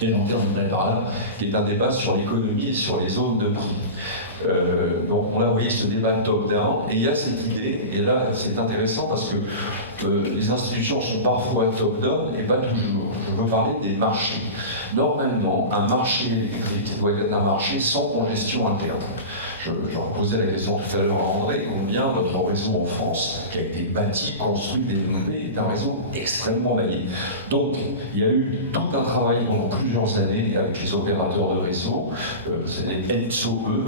et j'en terminerai par là, qui est un débat sur l'économie et sur les zones de prix. Donc on a voyé ce débat top-down, et il y a cette idée, et là c'est intéressant parce que les institutions sont parfois top-down et pas toujours. Je veux parler des marchés. Normalement, un marché électrique doit être un marché sans congestion interne. Je posais la question tout à l'heure à André, combien notre réseau en France, qui a été bâti, construit, développé, est un réseau extrêmement maillé. Donc, il y a eu tout un travail pendant plusieurs années avec les opérateurs de réseau, c'est les NSOE,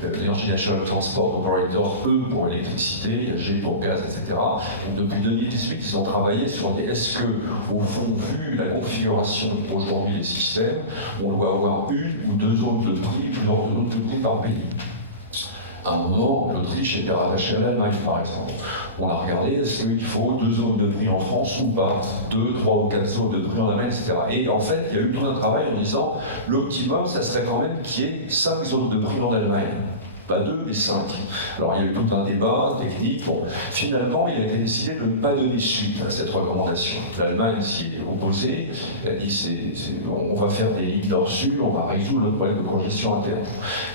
l'Energy National Transport Operator, E pour l'électricité, G pour gaz, etc. Donc, depuis 2018, ils ont travaillé sur des est-ce que, au fond, vu la configuration aujourd'hui des systèmes, on doit avoir une ou deux zones de prix, plusieurs zones de prix par pays. À un moment, l'Autriche était rattachée à l'Allemagne, par exemple. On a regardé, est-ce qu'il faut 2 zones de prix en France ou pas, 2, 3 ou 4 zones de prix en Allemagne, etc. Et en fait, il y a eu tout un travail en disant, l'optimum, ça serait quand même qu'il y ait 5 zones de prix en Allemagne. Pas 2, mais 5. Alors il y a eu tout un débat technique. Bon, finalement, il a été décidé de ne pas donner suite à cette recommandation. L'Allemagne s'y est opposée. Elle a dit on va faire des lignes nord-sud, on va résoudre le problème de congestion interne.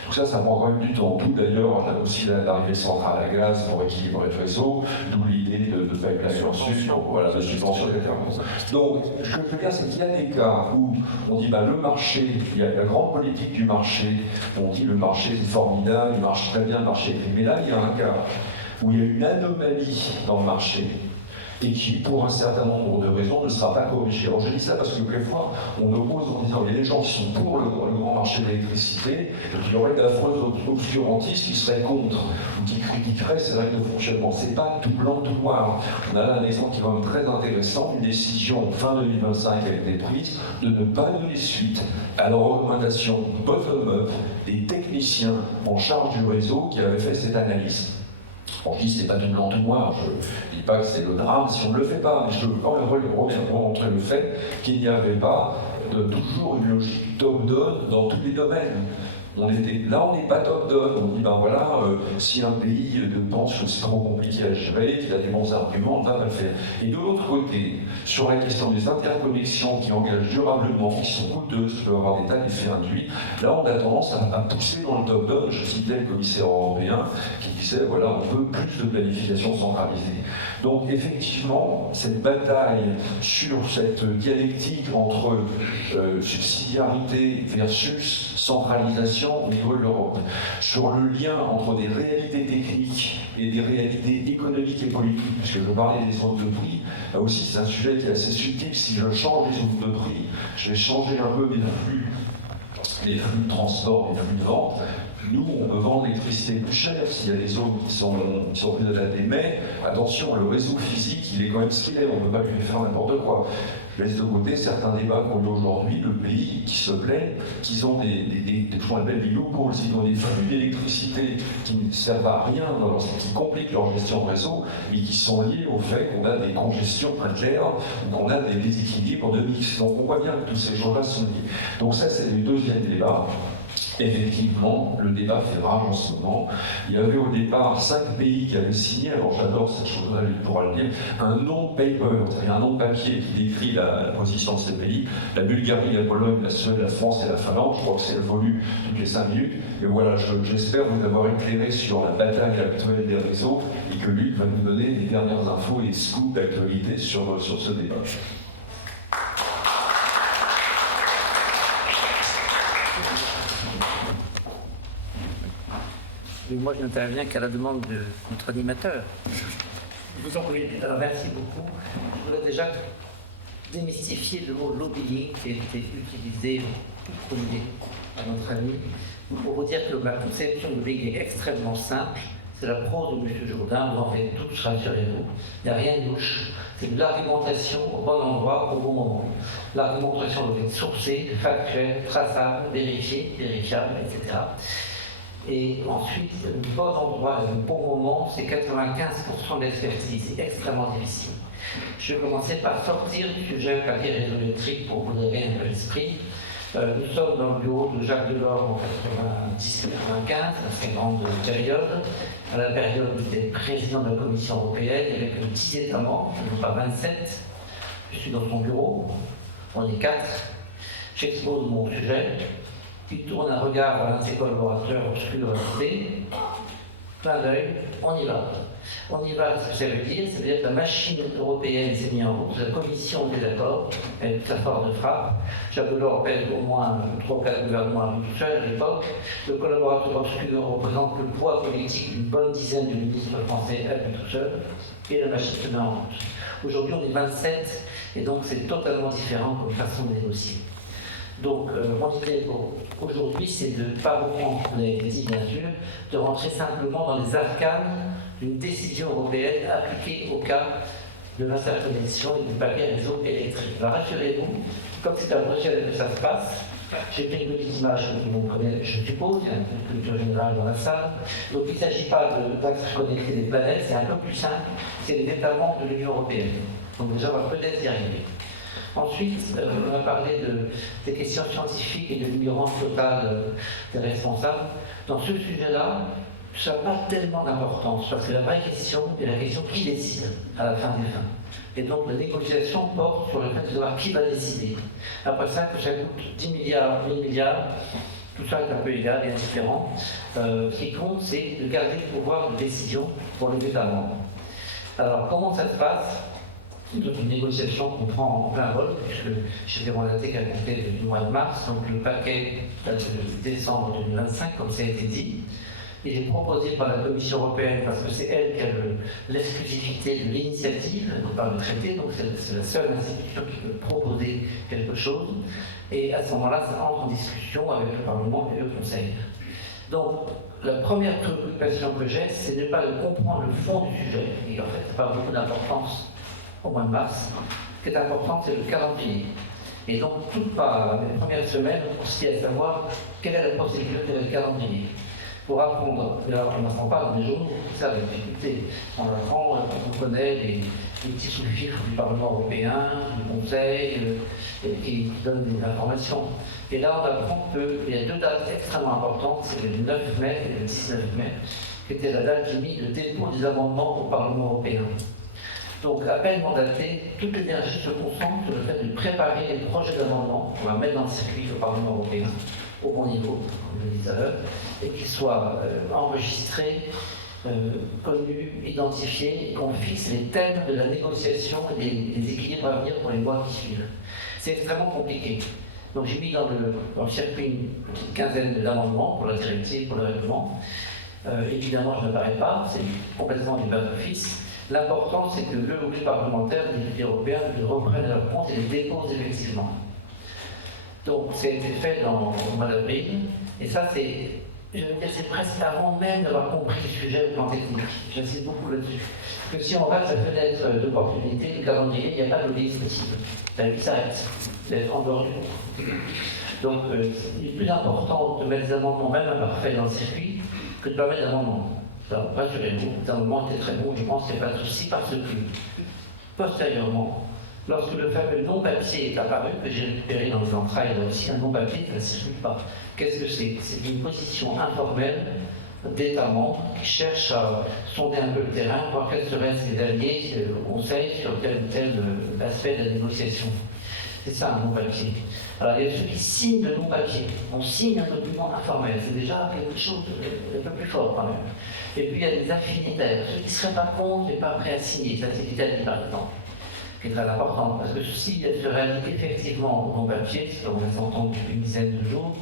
Tout ça, ça prend quand même du temps. Tout d'ailleurs, on a aussi l'arrivée de centrales à gaz pour équilibrer le réseau, d'où l'idée de pipeline nord-sud, voilà, de subvention, etc. Donc, ce que je veux dire, c'est qu'il y a des cas où on dit le marché, il y a la grande politique du marché, on dit le marché c'est formidable, marche très bien le marché. Mais là, il y a un cas où il y a une anomalie dans le marché et qui, pour un certain nombre de raisons, ne sera pas corrigée. Alors je dis ça parce que quelquefois, on oppose en disant il y a des gens qui sont pour le grand marché de l'électricité, et qu'il y aurait d'affreux obscurantistes qui seraient contre, ou qui critiqueraient ces règles de fonctionnement. C'est pas tout blanc, tout noir. On a là un exemple qui est quand même très intéressant, une décision fin 2025 qui a été prise de ne pas donner suite à la recommandation bottom-up des techniciens en charge du réseau qui avaient fait cette analyse. Bon, je dis c'est pas tout blanc tout noir, je ne dis pas que c'est le drame si on ne le fait pas, mais je veux quand même remontrer le fait qu'il n'y avait pas toujours une logique top-down dans tous les domaines. On n'est pas top-down, on dit si un pays pense que c'est trop compliqué à gérer, qu'il a des bons arguments, on va pas le faire. Et de l'autre côté, sur la question des interconnexions qui engagent durablement, qui sont coûteuses, qui peuvent avoir des tas d'effets induits, là on a tendance à pousser dans le top-down. Je citais le commissaire européen qui disait on veut plus de planification centralisée. Donc effectivement, cette bataille sur cette dialectique entre subsidiarité versus centralisation au niveau de l'Europe, sur le lien entre des réalités techniques et des réalités économiques et politiques, puisque je parlais des zones de prix, là aussi c'est un sujet qui est assez subtil. Si je change les zones de prix, je vais changer un peu les flux de transport, les flux de vente. Nous, on peut vendre l'électricité plus cher s'il y a des zones qui sont plus adaptées, mais attention, le réseau physique, il est quand même ce qu'il est, on ne peut pas lui faire n'importe quoi. Je laisse de côté certains débats qu'on a aujourd'hui, le pays qui se plaît, qu'ils ont ce qu'on appelle des loopholes, ils ont des flux d'électricité qui ne servent à rien, qui compliquent leur gestion de réseau, et qui sont liés au fait qu'on a des congestions très claires, ou qu'on a des déséquilibres de mix. Donc on voit bien que toutes ces choses-là sont liées. Donc ça, c'est le deuxième débat. Effectivement, le débat fait rage en ce moment. Il y avait au départ 5 pays qui avaient signé, alors j'adore cette chose-là, il pourra le dire, un non-paper, c'est-à-dire un non-papier qui décrit la position de ces pays. La Bulgarie, la Pologne, la Suède, la France et la Finlande, je crois que c'est évolue toutes les 5 minutes. Et voilà, j'espère vous avoir éclairé sur la bataille actuelle des réseaux et que Luc va nous donner les dernières infos et scoops d'actualité sur ce débat. Moi, je n'interviens qu'à la demande de notre animateur. Je vous en prie. Alors, merci beaucoup. Je voudrais déjà démystifier le mot lobbying qui a été utilisé tout premier à notre ami pour vous dire que ma conception de lobbying est extrêmement simple. C'est la prose de M. Jourdain, vous en faites tous, rassurez-vous. Il n'y a rien de louche. C'est de l'argumentation au bon endroit, au bon moment. L'argumentation doit être sourcée, factuelle, traçable, vérifiée, vérifiable, etc. Et ensuite, le bon endroit, le bon moment, c'est 95% de l'expertise. C'est extrêmement difficile. Je vais commencer par sortir du sujet papier réseau électrique pour vous donner un peu l'esprit. Nous sommes dans le bureau de Jacques Delors en 90-95, à cette grande période, à la période où j'étais président de la Commission européenne, avec 10 États membres, non pas 27. Je suis dans son bureau, on est 4. J'expose mon sujet. Il tourne un regard vers l'un de ses collaborateurs obscurantisés, plein d'œil, on y va. On y va, ce que ça veut dire, ça veut dire que la machine européenne s'est mise en route, la Commission était d'accord, avec sa force de frappe. Jacques Delors pèse au moins 3 ou 4 gouvernements à lui tout seul à l'époque. Le collaborateur obscur représente le poids politique d'une bonne dizaine de ministres français à lui tout seul, et la machine se met en route. Aujourd'hui, on est 27, et donc c'est totalement différent comme façon de négocier. Donc, mon idée aujourd'hui, c'est de ne pas reprendre, vous l'avez dit bien sûr, de rentrer simplement dans les arcanes d'une décision européenne appliquée au cas de l'interconnexion et du paquet réseau électrique. Alors, rassurez-vous, comme c'est à Bruxelles que ça se passe, j'ai pris une petite image que tout le monde connaît, je suppose, il y a une culture générale dans la salle. Donc, il ne s'agit pas d'interconnecter des planètes, c'est un peu plus simple, c'est les États membres de l'Union européenne. Donc, déjà, on va peut-être y arriver. Ensuite, on a parlé des questions scientifiques et de l'ignorance totale des responsables. Dans ce sujet-là, ça n'a pas tellement d'importance, parce que la vraie question est la question qui décide à la fin des fins. Et donc la négociation porte sur le fait de savoir qui va décider. Après ça, que ça coûte 10 milliards, 1000 milliards, tout ça est un peu égal et indifférent. Ce qui compte, c'est de garder le pouvoir de décision pour les États membres. Alors, comment ça se passe ? Donc une négociation qu'on prend en plein vol, puisque j'étais mandaté qu'à compter du mois de mars, donc le paquet date de décembre 2025, comme ça a été dit. Il est proposé par la Commission européenne parce que c'est elle qui a l'exclusivité de l'initiative, non pas le traité, donc c'est la seule institution qui peut proposer quelque chose. Et à ce moment-là, ça entre en discussion avec le Parlement et le Conseil. Donc, la première préoccupation que j'ai, c'est de ne pas comprendre le fond du sujet, et en fait, ça n'a pas beaucoup d'importance au mois de mars. Ce qui est important, c'est le calendrier. Et donc, toute part, les premières semaines, on se dit à savoir quelle est la procédure, quel est le calendrier. Pour apprendre, alors on n'apprend pas dans les journaux, c'est ça la difficulté. On apprend, on connaît les petits sous-fifres du Parlement européen, du Conseil, qui donnent des informations. Et là, on apprend qu'il y a 2 dates extrêmement importantes, c'est le 9 mai et le 19 mai, qui était la date limite de dépôt des amendements au Parlement européen. Donc, à peine mandaté, toute l'énergie se concentre sur le fait de préparer les projets d'amendement qu'on va mettre dans le circuit au Parlement européen, au bon niveau, comme je le disais à l'heure, et qu'ils soient enregistrés, connus, identifiés, et qu'on fixe les thèmes de la négociation et des équilibres à venir pour les mois qui suivent. C'est extrêmement compliqué. Donc, j'ai mis dans le circuit une petite quinzaine d'amendements pour la directive, pour le règlement. Évidemment, je n'apparais pas, c'est complètement du bas office. L'important, c'est que le groupe parlementaire, les députés européens, le reprennent à leur compte et les déposent effectivement. Donc, ça a été fait dans le mois d'avril, et ça, c'est presque avant même d'avoir compris le sujet au plan technique. J'insiste beaucoup là-dessus. Parce que si on rate sa fenêtre d'opportunité, le calendrier, il n'y a pas de lobbying possible. La vie s'arrête. C'est en dehors du monde. Donc, il est plus important de mettre des amendements, même imparfaits, dans le circuit, que de ne pas mettre d'amendements. Rassurez-vous, les amendements étaient très bons, je pense qu'il n'y a pas de souci, parce que, postérieurement, Lorsque le fameux non-papier est apparu, que j'ai récupéré dans les entrailles, là aussi, un non-papier, ça ne circule pas. Qu'est-ce que c'est? C'est une position informelle d'États membres qui cherchent à sonder un peu le terrain, voir quels seraient ses alliés au Conseil sur tel ou tel aspect de la négociation. C'est ça un non-papier. Alors il y a ceux qui signent le non-papier. On signe un document informel, c'est déjà quelque chose un peu plus fort quand même. Et puis il y a des affinitaires, ceux qui ne seraient pas contre mais pas prêts à signer. Ça c'est l'Italie par exemple, qui est très important, parce que si se réalise effectivement au non-papier, c'est comme on s'entend depuis une dizaine de jours,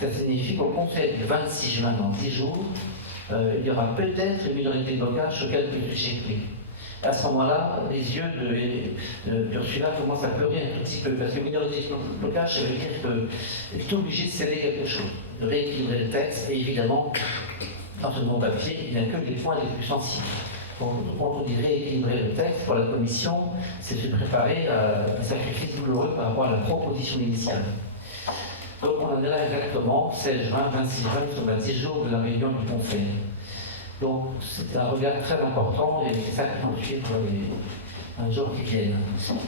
ça signifie qu'au Conseil du 26 juin, dans 10 jours, il y aura peut-être une minorité de blocage sur quelques sujets clés. À ce moment-là, les yeux d'Ursula commencent à pleurer un tout petit peu, parce que minorité de blocage, ça veut dire qu'elle est obligée de céder quelque chose, de rééquilibrer le texte, et évidemment, dans ce non-papier, il n'y a que les points les plus sensibles. Quand on dit rééquilibrer le texte, pour la Commission, c'est se préparer à un sacrifice douloureux par rapport à la proposition initiale. Donc on en est là exactement, 16 juin, 26 juin, nous sommes à 10 jours de la réunion du Conseil. Donc c'est un regard très important et c'est ça qu'il faut suivre les jours qui viennent.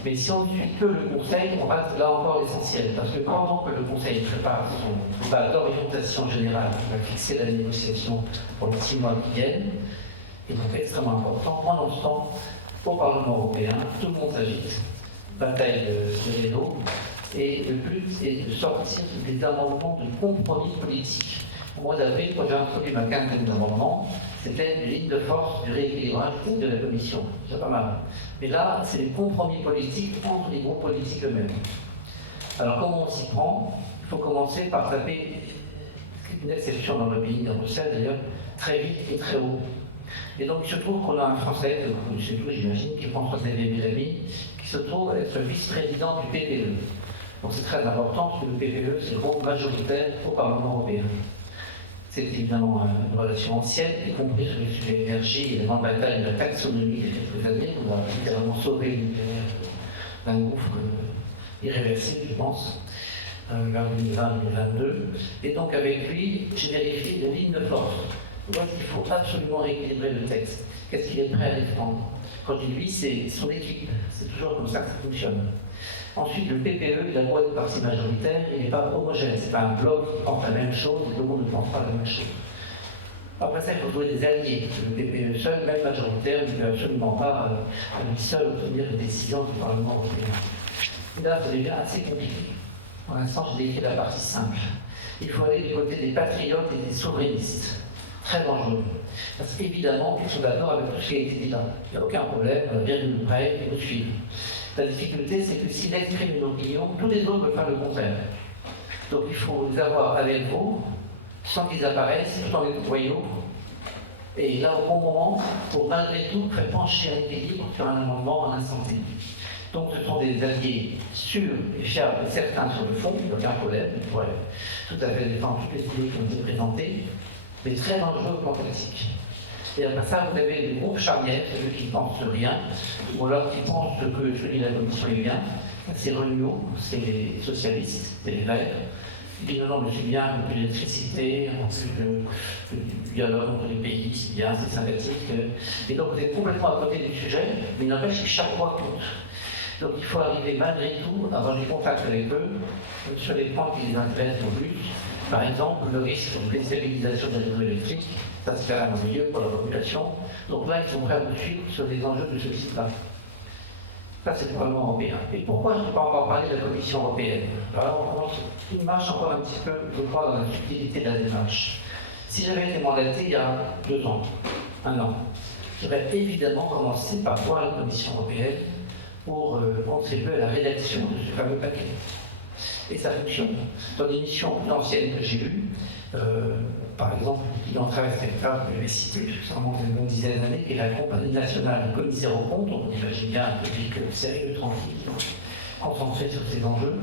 Mais si on ne suit que le Conseil, on rate là encore l'essentiel. Parce que pendant que le Conseil prépare son débat d'orientation générale, qui va fixer la négociation pour les 6 mois qui viennent, et donc extrêmement important, pendant ce temps, au Parlement européen, tout le monde s'agite, bataille de réseau, et le but est de sortir des amendements de compromis politique. Au mois d'avril, quand j'ai introduit ma quinzaine d'amendements, c'était une ligne de force du rééquilibrage de la Commission. C'est pas mal. Mais là, c'est des compromis politiques entre les groupes politiques eux-mêmes. Alors, comment on s'y prend? Il faut commencer par taper, une exception dans le pays, dans Bruxelles d'ailleurs, très vite et très haut. Et donc, il se trouve qu'on a un Français, que vous connaissez tous, j'imagine, qui est François-Xavier Bellamy, qui se trouve être vice-président du PPE. Donc, c'est très important, parce que le PPE, c'est le groupe majoritaire au Parlement européen. C'est évidemment une relation ancienne, y compris sur les sujets d'énergie et la grande bataille de la taxonomie il y a quelques années, où on a littéralement sauvé l'univers d'un gouffre irréversible, je pense, vers 2020-2022. Et donc avec lui, j'ai vérifié les lignes de force. Où est-ce qu'il faut absolument rééquilibrer le texte? Qu'est-ce qu'il est prêt à défendre? Quand je dis lui, c'est son équipe. C'est toujours comme ça que ça fonctionne. Ensuite, le PPE, il a beau être parti majoritaire, il n'est pas homogène. Ce n'est pas un bloc qui pense la même chose et tout le monde ne pense pas la même chose. Après ça, il faut trouver des alliés. Le PPE seul, même majoritaire, ne peut absolument pas à lui seul obtenir des décisions du Parlement européen. Et là, ça devient assez compliqué. Pour l'instant, j'ai décrit la partie simple. Il faut aller du côté des patriotes et des souverainistes. Très dangereux. Parce qu'évidemment, ils sont d'accord avec tout ce qui a été dit là. Il n'y a aucun problème, virgule près, ils nous suivent. La difficulté, c'est que s'il exprime une opinion, tous les autres veulent faire le contraire. Donc il faut les avoir avec vous, sans qu'ils apparaissent, tout en les voyant. Et là, au bon moment, pour malgré tout faire pencher un équilibre sur un amendement en instant T. Donc ce sont des alliés sûrs et fiables, certains sur le fond, il n'y a aucun problème, ils pourraient tout à fait défendre toutes les idées qui ont été présentées, mais très dangereux au plan politique. Et après ça, vous avez des groupes charnières, ceux qui ne pensent rien, ou alors qui pensent que je dis la Commission est bien. C'est Renault, c'est les socialistes, c'est les Verts. Ils disent non, mais c'est bien, un peu d'électricité, un peu de dialogue entre les pays, c'est bien, c'est sympathique. Et donc vous êtes complètement à côté du sujet, mais il n'empêche que chaque voix compte. Donc il faut arriver malgré tout à avoir des contacts avec eux sur les points qui les intéressent le plus. Par exemple, le risque de déstabilisation de la réseau électrique, ça c'est quand même ennuyeux pour la population. Donc là, ils sont prêts à vous suivre sur les enjeux de ce type-là. Ça, c'est le Parlement européen. Et pourquoi je ne peux pas encore parler de la Commission européenne? Alors, il marche encore un petit peu, je crois, dans la subtilité de la démarche. Si j'avais été mandaté il y a 2 ans, 1 an, j'aurais évidemment commencé par voir la Commission européenne pour contribuer à la rédaction de ce fameux paquet. Et ça fonctionne. Dans des missions plus anciennes que j'ai eues, par exemple, dans le travail spectacle, je vais citer, ça remonte à une bonne dizaine d'années, qui est la compagnie nationale du commissaire aux comptes, donc on imagine bien un public sérieux, tranquille, concentré sur ces enjeux.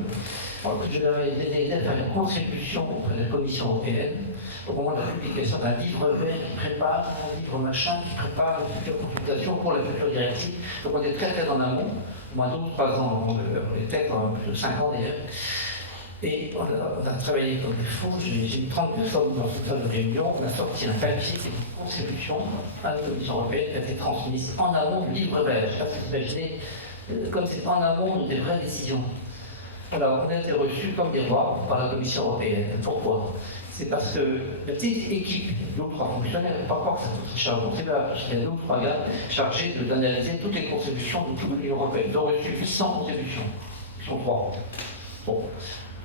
Alors que je leur ai aidé à faire une contribution auprès de la Commission européenne au moment de la publication d'un livre vert qui prépare, un livre machin qui prépare une future consultation pour la future directive. Donc on est très très en amont, au moins 2 ou 3 ans avant les textes, plus de 5 ans d'ailleurs. Et on a travaillé comme des fous, j'ai eu 30 personnes dans cette salle de réunion, on a sorti un papier, c'est une contribution à la Commission européenne qui a été transmise en amont du livre vert. Je ne sais pas si vous imaginez comme c'est en amont des vraies décisions. Alors, on a été reçus comme des rois par la Commission européenne. Pourquoi? C'est parce que la petite équipe, 2 ou 3 fonctionnaires, pas croire que ça peut être chargé, c'est là, il y a 2 ou 3 gars chargés d'analyser toutes les contributions de toute l'Union européenne. Ils ont reçu 100 contributions. Ils sont 3. Bon.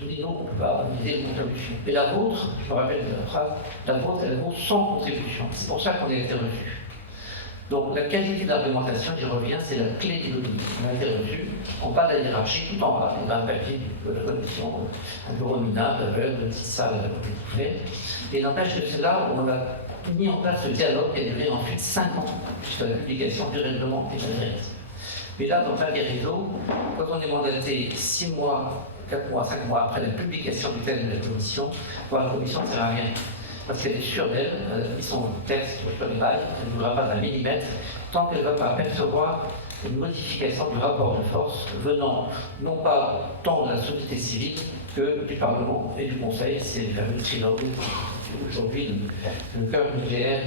Je dis non, on ne peut pas analyser les contributions. Et la vôtre, je me rappelle de la phrase, la vôtre, elle vaut 100 contributions. C'est pour ça qu'on a été reçus. Donc la qualité de l'argumentation, j'y reviens, c'est la clé de l'audit. On a été reçus, on parle de la hiérarchie, tout en bas, il y a un papier de la commission, un bureau minable, aveugle, c'est ça, tout fait. Et n'empêche que c'est là où on a mis en place ce dialogue qui a duré ensuite 5 ans, jusqu'à la publication du règlement et de la directive. Mais là, dans le réseau, quand on est mandaté 6 mois, 4 mois, 5 mois après la publication du thème de la commission, la commission ne sert à rien. Parce qu'elle est sûre d'elle, ils sont texte sur les rails, elle ne voudra pas d'un millimètre, tant qu'elle ne va pas apercevoir une modification du rapport de force venant non pas tant de la société civile que du Parlement et du Conseil, c'est le fameux trilogue, aujourd'hui le cœur nucléaire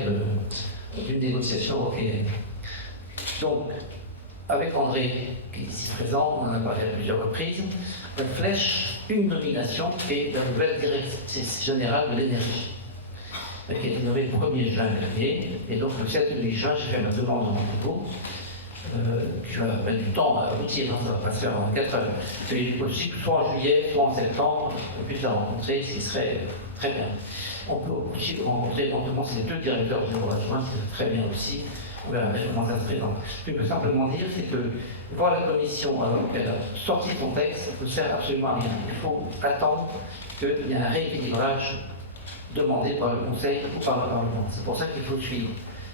d'une négociation européenne. Donc, avec André, qui est ici présent, on en a parlé à plusieurs reprises, on flèche une nomination qui est la nouvelle directrice générale de l'énergie, qui a été nommée le 1er juin dernier, et donc le 7 juin, j'ai fait ma demande en rendez-vous, qui va mettre du temps à aboutir, ça ne va pas se faire en 4 heures. C'est possible, soit en juillet, soit en septembre, on puisse la rencontrer, ce qui serait très bien. On peut aussi rencontrer éventuellement ces 2 directeurs généraux adjoints, c'est très bien aussi. On verra comment ça se présente. Ce que je peux simplement dire, c'est que voir la commission, alors qu'elle a sorti son texte, ne sert absolument à rien. Il faut attendre qu'il y ait un rééquilibrage demandé par le Conseil ou par le Parlement. C'est pour ça qu'il faut suivre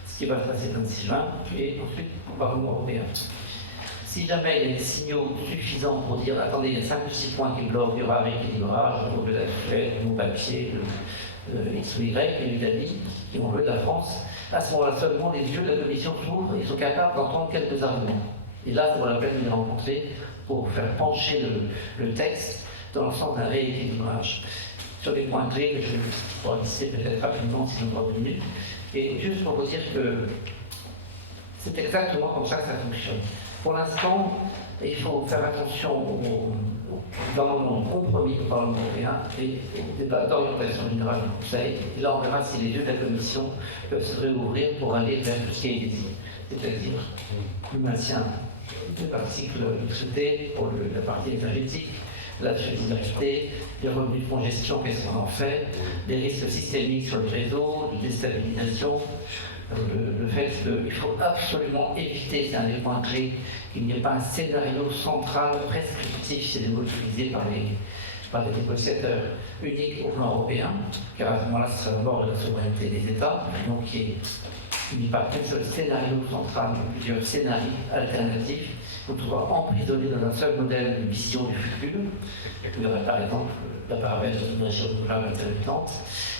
ce qui va se passer le 26 juin et ensuite au Parlement européen. Si jamais il y a des signaux suffisants pour dire attendez, il y a 5 ou 6 points qui bloquent, il y aura un rééquilibrage, au lieu de la Suède, mon papier, X ou Y, et l'Italie, qui vont jouer de la France, à ce moment-là seulement, les yeux de la Commission s'ouvrent et ils sont capables d'entendre quelques arguments. Et là, ça vaut la peine de les rencontrer pour faire pencher le texte dans le sens d'un rééquilibrage. Sur des points clés que je pourrais lister peut-être rapidement si je n'ai pas 2 minutes. Et juste pour vous dire que c'est exactement comme ça que ça fonctionne. Pour l'instant, il faut faire attention dans le monde compromis au Parlement européen et au débat d'orientation générale du Conseil. Et là, on verra si les yeux de la Commission peuvent se réouvrir pour aller vers tout ce qui est inédit, c'est-à-dire le maintien de l'article traité pour la partie énergétique, la solidarité, les revenus de congestion, qu'est-ce qu'on en fait, les risques systémiques sur le réseau, de déstabilisation, le fait qu'il faut absolument éviter, c'est un des points clés, qu'il n'y ait pas un scénario central prescriptif, c'est le mot utilisé par les négociateurs uniques au plan européen, car à ce moment-là, ce sera la mort de la souveraineté des États, donc il n'y a pas qu'un seul scénario central, mais plusieurs scénarios alternatifs. On doit emprisonner dans un seul modèle de vision du futur. Il y aurait par exemple la paramètre de l'énergie renouvelable intermittente.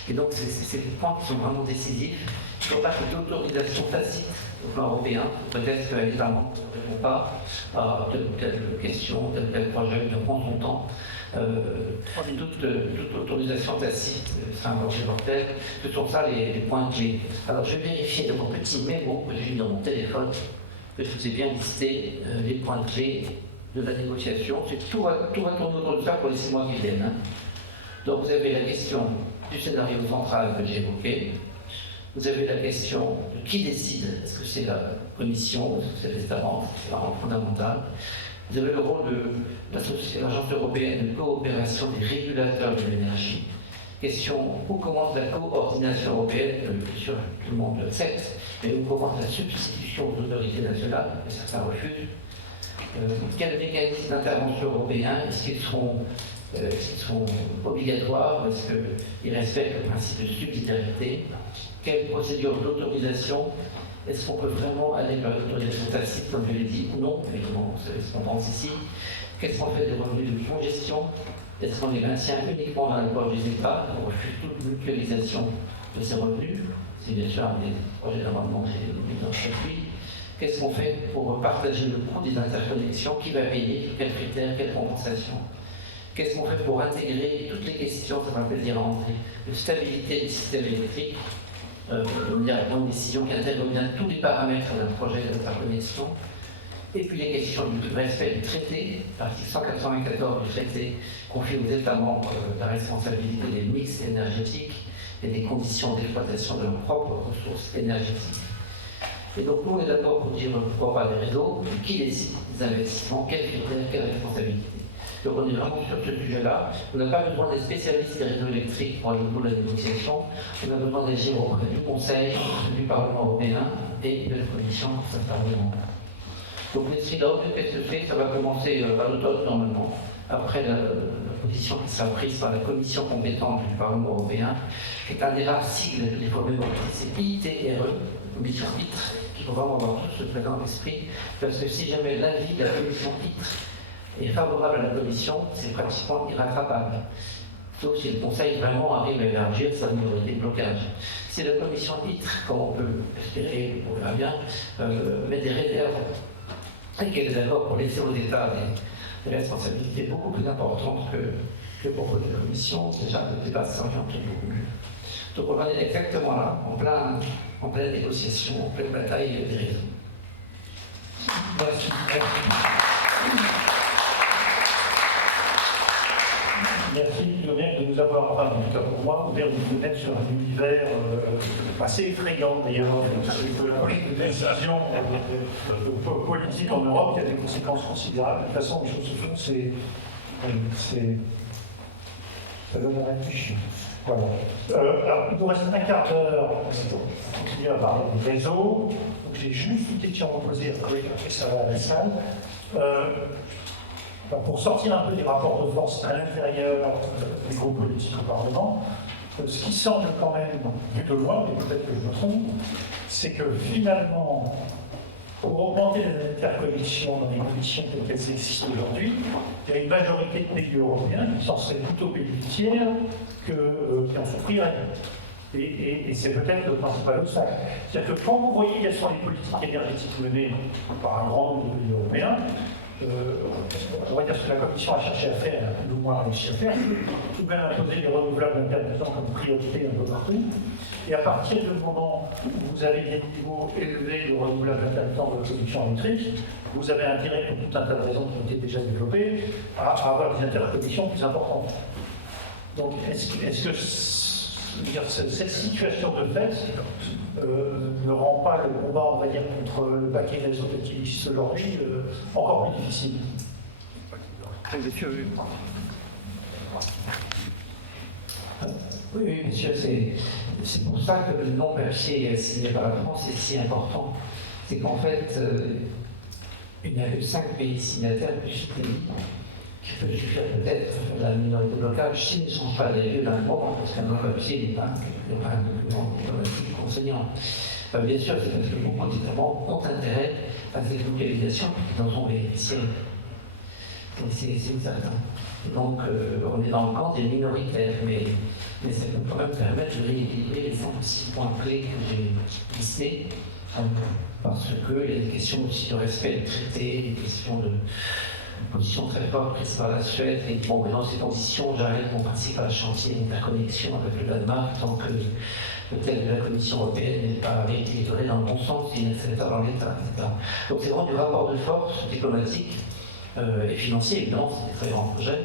Et donc, c'est des points qui sont vraiment décisifs. Il ne faut pas que d'autorisation tacite au plan européen. Peut-être que les Allemands ne répondent pas à telle ou telle question, tel ou tel projet, de prendre son temps. Toute autorisation tacite, c'est un marché mortel. Ce sont ça les points clés. Alors, je vais vérifier de mon petit mémo que j'ai mis dans mon téléphone, que je vous ai bien listé les points clés de la négociation. Tout va tourner autour de ça pour les 6 mois qui viennent. Donc vous avez la question du scénario central que j'ai évoqué. Vous avez la question de qui décide. Est-ce que c'est la Commission, est-ce que c'est les États membres? C'est vraiment fondamental. Vous avez le rôle de l'Agence européenne de coopération des régulateurs de l'énergie. Question, où commence la coordination européenne? Bien sûr, tout le monde l'accepte, mais où commence la substitution aux autorités nationales? Et ça refuse. Quels mécanismes d'intervention européens? Est-ce qu'ils seront obligatoires? Est-ce qu'ils respectent le principe de subsidiarité? Quelle procédure d'autorisation? Est-ce qu'on peut vraiment aller vers l'autorisation tacite, comme je l'ai dit, ou non? Évidemment, c'est ce qu'on pense ici. Qu'est-ce qu'on fait des revenus de congestion? Est-ce qu'on les maintient uniquement dans la poche des États? On refuse toute mutualisation de ces revenus. C'est bien sûr un des projets d'amendement que j'ai mis dans ce circuit. Qu'est-ce qu'on fait pour partager le coût des interconnexions? Qui va payer? Quels critères? Quelles compensations? Qu'est-ce qu'on fait pour intégrer toutes les questions, ça va me plaisir à rentrer, de stabilité du système électrique, de prendre une décision qui intègre bien tous les paramètres d'un projet d'interconnexion? Et puis les questions du respect du traité, l'article 194 du traité confie aux États membres la responsabilité des mix énergétiques et des conditions d'exploitation de leurs propres ressources énergétiques. Et donc nous on est d'accord pour dire pourquoi pas des réseaux, qui décide des investissements, quels critères, quelles responsabilités. Donc on est vraiment sur ce sujet-là. On n'a pas besoin des spécialistes des réseaux électriques pour aller au bout de la négociation. On a besoin d'agir auprès du Conseil, du Parlement européen et de la Commission pour ça parlement. Donc les trilogues, qu'est-ce que c'est? Ça va commencer à l'automne normalement, après la position qui sera prise par la Commission compétente du Parlement européen, qui est un des rares sigles des problèmes c'est ITRE, Commission ITRE, qu'il faut vraiment avoir tout ce truc dans l'esprit, parce que si jamais l'avis de la Commission ITRE est favorable à la Commission, c'est pratiquement irrattrapable. Sauf si le Conseil vraiment arrive à élargir sa minorité de blocage. Si la Commission ITRE, comme on peut espérer, on verra bien, met des réserves et qu'elle est d'accord pour laisser aux États des responsabilités beaucoup plus importantes que pour la Commission, déjà le débat s'oriente beaucoup mieux. Donc on va être exactement là, en pleine négociation, en pleine bataille des réseaux. Merci. Merci Lionel de nous avoir, enfin en tout cas pour moi, ouvert une fenêtre sur un univers assez effrayant d'ailleurs, une décision politique en Europe qui a des conséquences considérables. De toute façon, les choses se font, ça donne à réfléchir. Voilà. Alors, il nous reste un quart d'heure pour continuer à parler des réseaux. Donc j'ai juste une question à vous poser, après ça va à la salle. Pour sortir un peu des rapports de force à l'intérieur des groupes politiques au Parlement, ce qui semble quand même, vu de loin, mais peut-être que je me trompe, c'est que finalement, pour augmenter les interconnexions dans les conditions telles qu'elles existent aujourd'hui, il y a une majorité de pays européens qui s'en seraient plutôt bénéficiaires qui en souffriraient. Et c'est peut-être le principal obstacle. C'est-à-dire que quand vous voyez quelles sont les politiques énergétiques menées par un grand nombre de pays européens, on va dire ce que la Commission a cherché à faire, ou moins réussi à faire, tout de même imposer les renouvelables intermittents comme priorité un peu partout. Et à partir du moment où vous avez des niveaux élevés de renouvelables intermittents de production électrique, vous avez intérêt, pour tout un tas de raisons qui ont été déjà développées, à avoir des interconnexions plus importantes. Donc, est-ce que cette situation de fait ne rend pas le combat, on va dire, contre le paquet réseau qui existe aujourd'hui encore plus difficile? Oui, monsieur, c'est pour ça que le non-papier signé par la France est si important. C'est qu'en fait, il n'y a que 5 pays signataires plus pays qui peuvent suffire peut-être la minorité de blocage s'ils ne sont pas les lieux d'un moment, parce qu'un non-papier n'est pas un document diplomatique contraignant. Bien sûr, c'est parce que beaucoup d'États membres ont intérêt à cette localisation qui en sont bénéficiaires. C'est certain. Et donc, on est dans le camp des minoritaires, mais ça peut quand même permettre de rééquilibrer les 5-6 points clés que j'ai listés, parce qu'il y a des questions aussi de respect du traité, des questions de position très forte prise par la Suède, et bon, maintenant ces conditions, j'arrête mon principal chantier d'interconnexion avec le Danemark, tant que le tel de la Commission européenne n'est pas rééquilibré dans le bon sens, il n'est pas dans l'État, etc. Donc c'est vraiment du rapport de force diplomatique et financier, évidemment, c'est des très grands projets.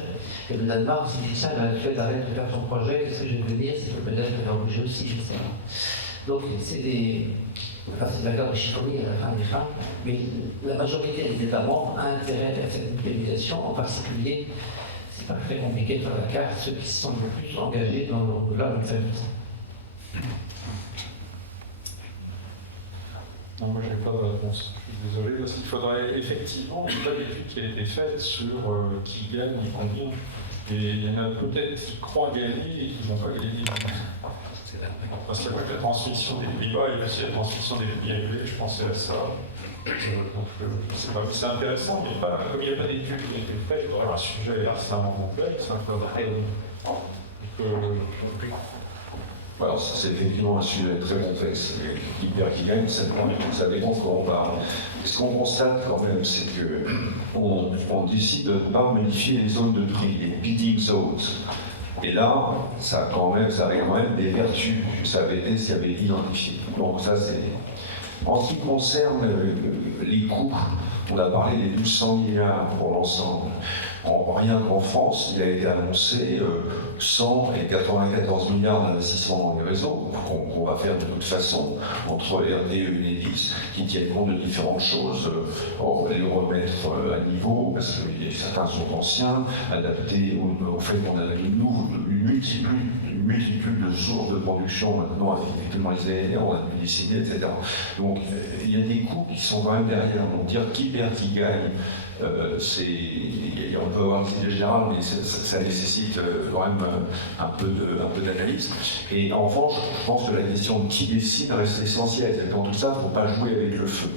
Et le Danemark s'est dit, tiens, la Suède arrête de faire son projet, qu'est-ce que je vais devenir? C'est peut-être de faire bouger aussi, je sais pas. Donc c'est des. Enfin, c'est la guerre de chiffrerie à la fin des fins, mais la majorité des États membres a intérêt à cette mutualisation, en particulier, c'est pas très compliqué de faire la carte, ceux qui se sont le plus engagés dans le renouvelable intermittent. Non, moi je n'ai pas de réponse, je suis désolé, parce qu'il faudrait effectivement, il n'y a pas d'étude qui a été faite sur qui gagne et combien. Et il y en a peut-être qui croient gagner et qui n'ont pas gagné. Parce qu'il y a la transmission des prix bas et aussi la transmission des prix élevés, je pensais à ça. C'est intéressant, mais comme il n'y a pas d'études qui ont été faites, un sujet extrêmement complexe, Alors, c'est effectivement un sujet très complexe. Qui perd, qui gagne, ça dépend de quoi on parle. Ce qu'on constate quand même, c'est qu'on décide de ne pas modifier les zones de prix, les bidding zones. Et là, ça avait quand même des vertus, ça avait été identifié. Donc ça, c'est... En ce qui concerne les coûts, On a parlé des 1200 milliards pour l'ensemble. Rien qu'en France, il a été annoncé 100 et 94 milliards d'investissements dans les réseaux qu'on va faire de toute façon entre RTE et Enedis, qui tiennent compte de différentes choses. On va les remettre à niveau, parce que certains sont anciens, adaptés au fait qu'on a une multitude de sources de production maintenant, avec effectivement les ANR, on a pu décider, etc. Donc il y a des coûts qui sont quand même derrière. Donc dire qui perd, qui gagne, on peut avoir une idée générale, mais ça nécessite quand même un peu d'analyse. Et en revanche, je pense que la question de qui décide reste essentielle. Dans tout ça, il ne faut pas jouer avec le feu.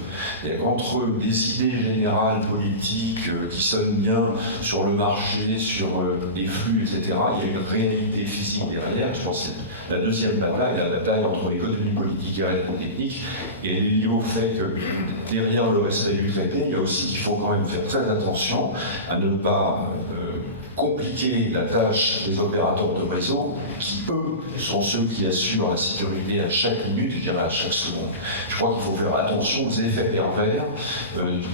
Entre des idées générales politiques qui sonnent bien sur le marché, sur les flux, etc., il y a une réalité physique derrière. Je pense que c'est la deuxième bataille, la bataille entre l'économie politique et la réalité technique, et elle est liée au fait que derrière le respect du traité, il y a aussi qu'il faut quand même faire très attention à ne pas compliquer la tâche des opérateurs de réseau qui, eux, sont ceux qui assurent la sécurité à chaque minute, je dirais à chaque seconde. Je crois qu'il faut faire attention aux effets pervers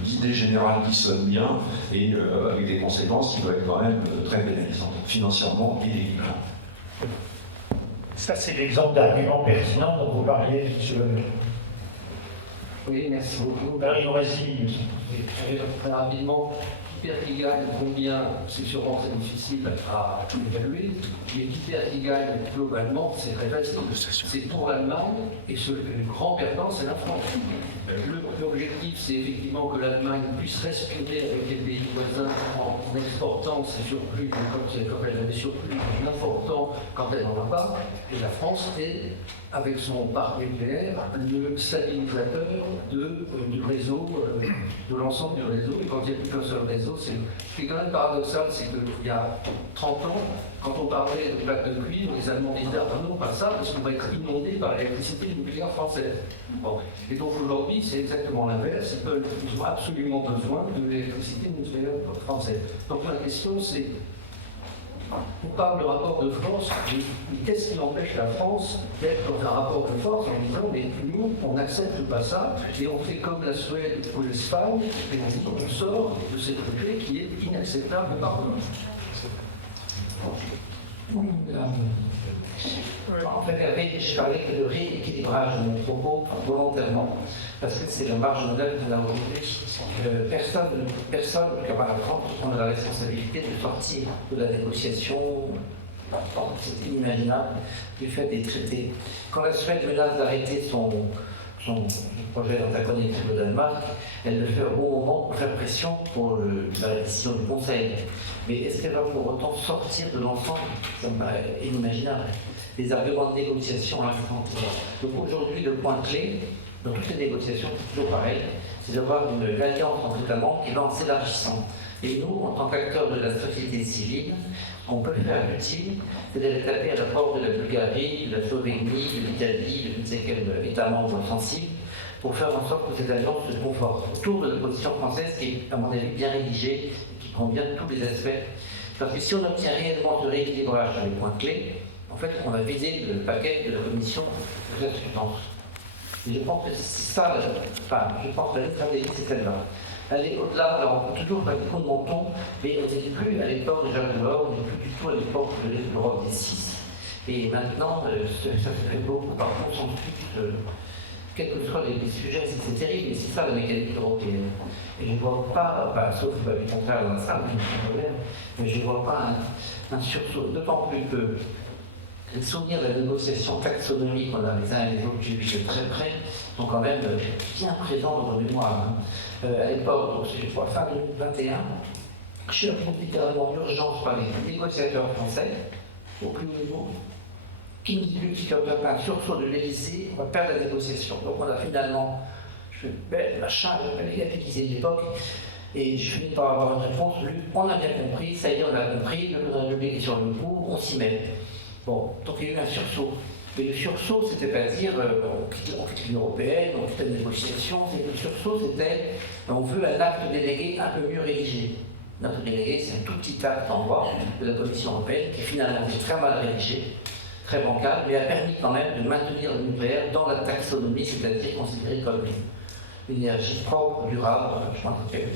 d'idées générales qui sonnent bien et avec des conséquences qui doivent être quand même très pénalisantes, financièrement et légalement. Ça, c'est l'exemple d'argument pertinent dont vous parliez, M. Lemaire. Oui, merci beaucoup. Marie-Noisy. Très rapidement, qui perd, qui gagne, combien, c'est sûrement très difficile à évaluer, mais qui perd, qui gagne, globalement, c'est très facile. C'est pour l'Allemagne, et le grand perdant, c'est la France. L'objectif, c'est effectivement que l'Allemagne puisse respirer avec les pays voisins en exportant ses surplus, quand elle a des surplus importants, quand elle n'en a pas, et la France est, avec son parc nucléaire, le stabilisateur du réseau, de l'ensemble du réseau. Et quand il n'y a plus qu'un seul réseau, ce qui est quand même paradoxal, c'est qu'il y a 30 ans, quand on parlait de plaques de cuivre, les Allemands disaient « Ah non, pas ça, parce qu'on va être inondé par l'électricité nucléaire française. » Bon. Et donc aujourd'hui, c'est exactement l'inverse. Ils ont absolument besoin de l'électricité nucléaire française. Donc la question, c'est, on parle de rapport de force, mais qu'est-ce qui empêche la France d'être dans un rapport de force en disant mais nous, on n'accepte pas ça et on fait comme la Suède ou l'Espagne et on dit on sort de cette traité qui est inacceptable partout. En fait, je parlais de rééquilibrage de mon propos volontairement, parce que c'est la marge modèle qu'on a aujourd'hui. Personne, comme à la France, prend la responsabilité de sortir de la négociation. C'est inimaginable du fait des traités. Quand la Suède menace d'arrêter son projet d'antagonisme avec le Danemark, elle le fait au bon moment pour faire pression pour la décision du Conseil. Mais est-ce qu'elle va pour autant sortir de l'ensemble? Ça me paraît inimaginable. Les arguments de négociation à l'instant. Donc aujourd'hui, le point clé dans toutes les négociations, c'est toujours pareil, c'est d'avoir une alliance entre États membres qui va en s'élargissant. Et nous, en tant qu'acteurs de la société civile, on peut faire utile, c'est d'aller taper à la porte de la Bulgarie, de la Slovénie, de l'Italie, de ne sais quel État membre sensible, pour faire en sorte que cette alliance se conforte autour de la position française qui est, à mon avis, bien rédigée et qui prend bien tous les aspects. Parce que si on obtient réellement ce rééquilibrage dans les points clés, en fait, on a vidé le paquet de la commission de substance. Et je pense que c'est ça, je pense que la stratégie, c'est celle-là. Aller au-delà, alors on peut toujours faire des coups de menton, mais on n'est plus à l'époque de Jacques Delors, on n'est plus du tout à l'époque de l'Europe des 6. Et maintenant, ça se fait beaucoup par consensus, quels que soient les sujets, c'est terrible, mais c'est ça la mécanique européenne. Et je ne vois pas, sauf du contraire dans ça, mais je ne vois pas un sursaut, d'autant plus que les souvenirs de la négociation taxonomique qu'on a les uns et les autres, j'ai vu de très près, sont quand même bien présents dans nos mémoires. À l'époque, donc c'est fin 2021, je suis appelé littéralement d'urgence par les négociateurs français, au plus haut niveau, qui nous disent qu'il n'y a pas un sursaut de l'Élysée, on va perdre la négociation. Donc on a finalement, je fais machin, les gars qui disaient de l'époque, et je finis par avoir une réponse, on a bien compris, ça y est, on a compris, le République est sur le coup, on s'y met. Bon, donc il y a eu un sursaut. Mais le sursaut, c'était pas dire on quitte l'Union européenne, on quitte la négociation. Le sursaut, c'était on veut un acte délégué un peu mieux rédigé. L'acte délégué, c'est un tout petit acte en droit de la Commission européenne qui finalement est très mal rédigé, très bancal, mais a permis quand même de maintenir le nucléaire dans la taxonomie, c'est-à-dire considéré comme l'énergie propre, durable, je pense que c'est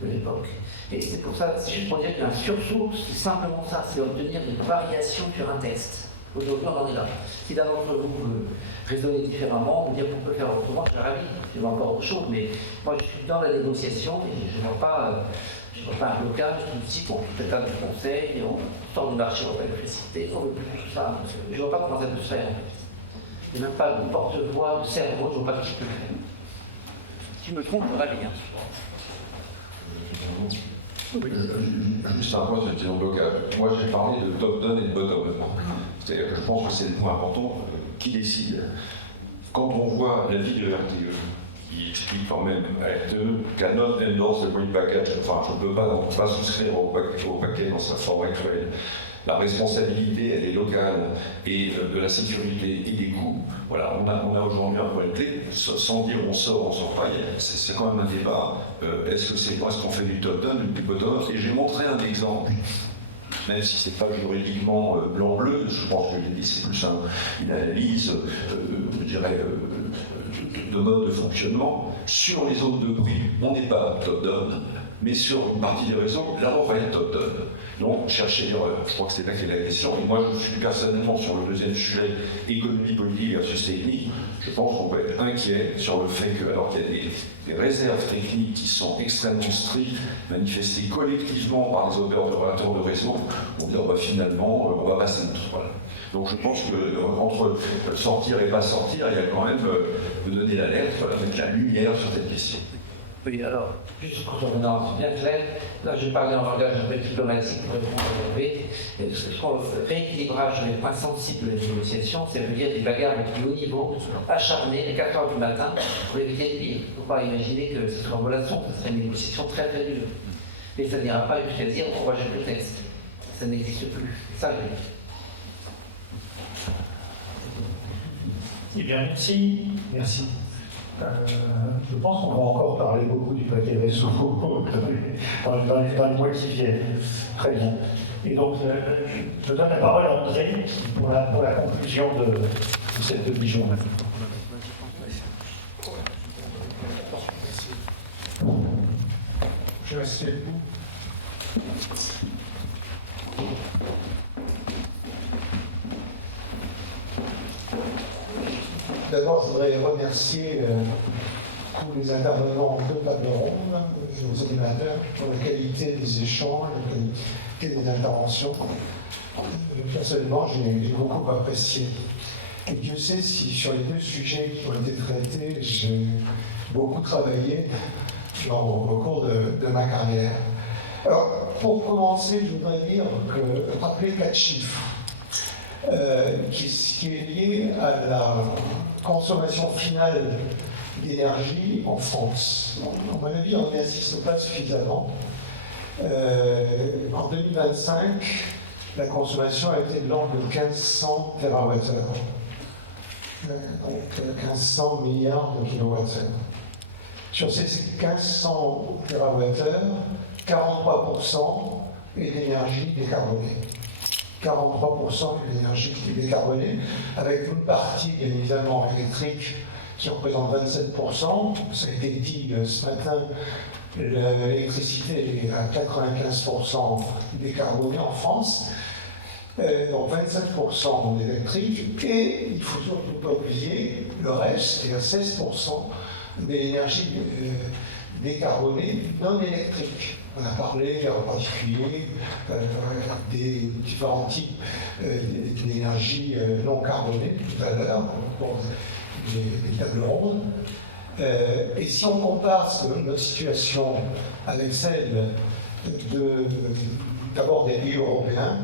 de l'époque. Et c'est pour ça, c'est juste pour dire qu'un sursaut, c'est simplement ça, c'est obtenir une variation sur un texte. Aujourd'hui, on en est là. Si l'un d'entre vous veut raisonner différemment, vous dire qu'on peut faire autrement, je suis ravi, c'est encore autre chose, mais moi je suis dans la négociation et je ne vois pas un blocage, tout de suite, on peut être du conseil, on sort du marché, on va l'électricité, on veut plus tout ça. Je ne vois pas comment ça peut se faire. Il n'y a même pas de porte-voix, de cerveau, je ne vois pas qui peut le faire. Si je me trompe, je me ravi. Juste un point sur le question de blocage. Moi, j'ai parlé de top-down et de bottom-up. C'est-à-dire que je pense que c'est le point important qui décide. Quand on voit l'avis de RTE, qui explique quand même cannot endorse the green package, enfin, je ne peux pas souscrire au paquet dans sa forme actuelle. La responsabilité, elle est locale, et de la sécurité et des coûts. Voilà, on a aujourd'hui un problème clé, sans dire on sort pas, c'est quand même un débat. Est-ce qu'on fait du top-down ou du bottom-up? Et j'ai montré un exemple, même si c'est pas juridiquement blanc-bleu, je pense que c'est plus une analyse, je dirais, de mode de fonctionnement. Sur les zones de prix, on n'est pas top-down, mais sur une partie des réseaux, là on va être top-down. Donc, chercher l'erreur. Je crois que c'est là qu'est la question. Et moi, je suis personnellement sur le deuxième sujet, économie politique versus technique. Je pense qu'on peut être inquiet sur le fait que, alors qu'il y a des réserves techniques qui sont extrêmement strictes, manifestées collectivement par les opérateurs de réseau, on dit finalement, on va passer notre. Voilà. Donc, je pense que entre sortir et pas sortir, il y a quand même de donner l'alerte, mettre la lumière sur cette question. Oui, alors, juste pour revenir bien clair, là je parlais en langage un peu diplomatique pour répondre à Hervé. Je crois que le rééquilibrage des points sensibles de la négociation, ça veut dire des bagarres de plus haut niveau, acharnées, les 4 h du matin, pour éviter de lire. Il ne faut pas imaginer que ce soit en relation, ce serait une négociation très très dure. Et ça n'ira pas jusqu'à dire on rejette le texte. Ça n'existe plus. Ça, je dis. Eh bien, merci. Merci. Je pense qu'on va encore parler beaucoup du paquet réseau dans les mois qui viennent. Très bien. Et donc, je donne la parole à André pour la conclusion de cette demi-journée. Je vais rester debout. D'abord, je voudrais remercier tous les intervenants de table ronde, nos animateurs, pour la qualité des échanges, la qualité des interventions. Personnellement, j'ai beaucoup apprécié. Et Dieu sait si sur les deux sujets qui ont été traités, j'ai beaucoup travaillé au cours de ma carrière. Alors, pour commencer, je voudrais dire rappeler 4 chiffres. Qui est lié à la consommation finale d'énergie en France. À mon avis, on n'y assiste pas suffisamment. En 2025, la consommation a été de l'ordre de 1500 TWh. Donc 1500 milliards de kilowattheures. Sur ces 1500 TWh, 43% est d'énergie décarbonée. 43% de l'énergie qui est décarbonée, avec une partie bien évidemment électrique qui représente 27%. Ça a été dit ce matin, l'électricité est à 95% décarbonée en France. Donc 27% d'électrique, et il faut surtout pas oublier le reste, c'est à 16% de l'énergie décarbonée non électrique. On a parlé en particulier des différents types d'énergie non carbonée tout à l'heure, pour les tables rondes. Et si on compare notre situation avec celle d'abord des pays européens,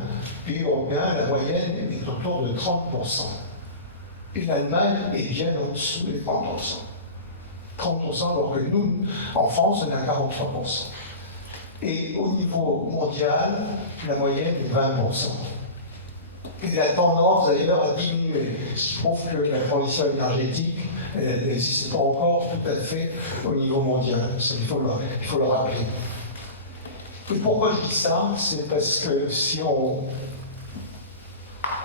la moyenne est autour de 30%. Et l'Allemagne est bien au-dessous des 30%. 30%, alors que nous, en France, on est à 43%. Et au niveau mondial, la moyenne est 20%. Et la tendance d'ailleurs a diminué. Ce qui prouve que la transition énergétique n'existe pas encore tout à fait au niveau mondial. Ça, il faut le rappeler. Et pourquoi je dis ça? C'est parce que si on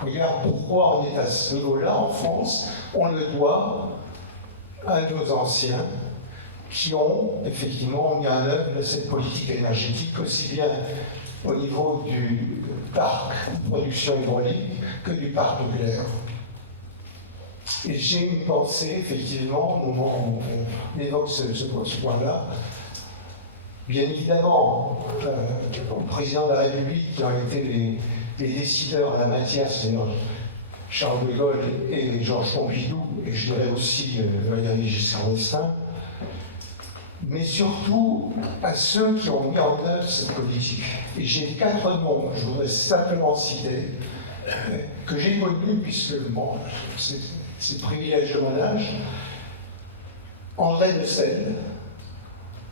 regarde pourquoi on est à ce niveau-là en France, on le doit à nos anciens qui ont effectivement mis en œuvre cette politique énergétique, aussi bien au niveau du parc de production hydraulique que du parc nucléaire. Et j'ai une pensée, effectivement, au moment où on évoque ce point-là. Bien évidemment, au président de la République, qui ont été les décideurs en la matière, c'est-à-dire Charles de Gaulle et Georges Pompidou, et je dirais aussi Valéry Giscard d'Estaing, mais surtout à ceux qui ont mis en œuvre cette politique. Et j'ai 4 noms, je voudrais simplement citer, que j'ai connus, puisque bon, c'est le privilège de mon âge. André de Selle,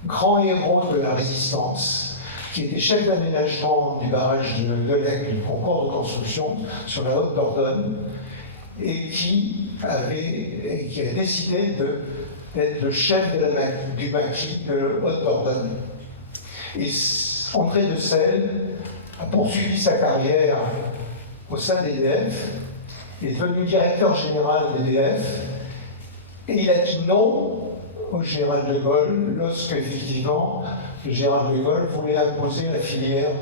grand héros de la résistance, qui était chef d'aménagement du barrage de Lec, du concours de construction sur la Haute-Dordogne, et qui a décidé d'être le chef du maquis de Haute-Dordogne. Et André de Selle a poursuivi sa carrière au sein d'EDF, est devenu directeur général d'EDF, et il a dit non au général de Gaulle lorsque, effectivement, le général de Gaulle voulait imposer la filière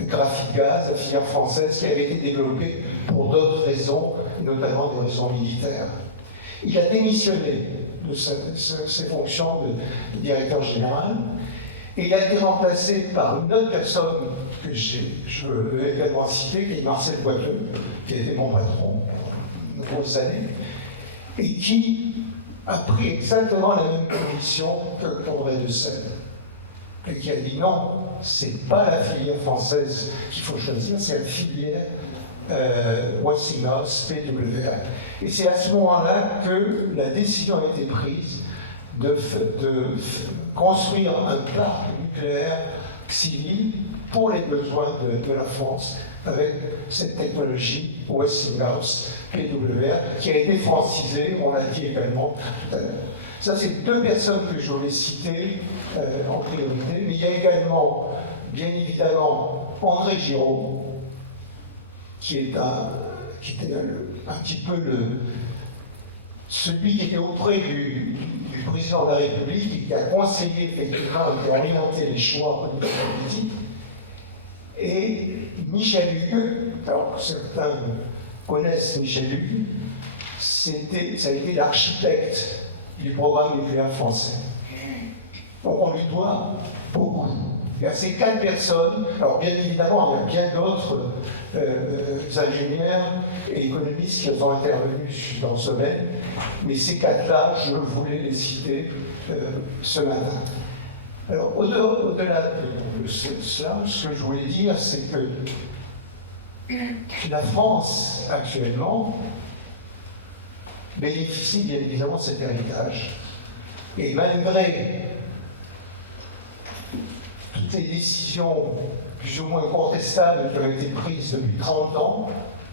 graphite-gaz, la filière française qui avait été développée pour d'autres raisons, notamment des raisons militaires. Il a démissionné de ses fonctions de directeur général et il a été remplacé par une autre personne que je veux également citer, qui est Marcel Boiteux, qui a été mon patron de nombreuses années, et qui a pris exactement la même position qu'André de Selle, et qui a dit non, c'est pas la filière française qu'il faut choisir, c'est la filière Westinghouse PWR. Et c'est à ce moment-là que la décision a été prise de construire un parc nucléaire civil pour les besoins de la France avec cette technologie Westinghouse PWR qui a été francisée, on l'a dit également tout à l'heure. Ça, c'est 2 personnes que je voulais citer en priorité, mais il y a également, bien évidemment, André Giraud, qui était un petit peu celui qui était auprès du président de la République et qui a conseillé effectivement, qui a orienté les choix politiques. Et Michel Hugues, alors certains connaissent Michel Hugues, ça a été l'architecte du programme nucléaire français. Donc on lui doit beaucoup. Il y a ces 4 personnes, alors bien évidemment, il y a bien d'autres ingénieurs et économistes qui sont intervenus dans ce domaine, mais ces 4-là, je voulais les citer ce matin. Alors, au-delà de cela, ce que je voulais dire, c'est que la France, actuellement, bénéficie bien évidemment de cet héritage. Et malgré toutes les décisions plus ou moins contestables qui ont été prises depuis 30 ans,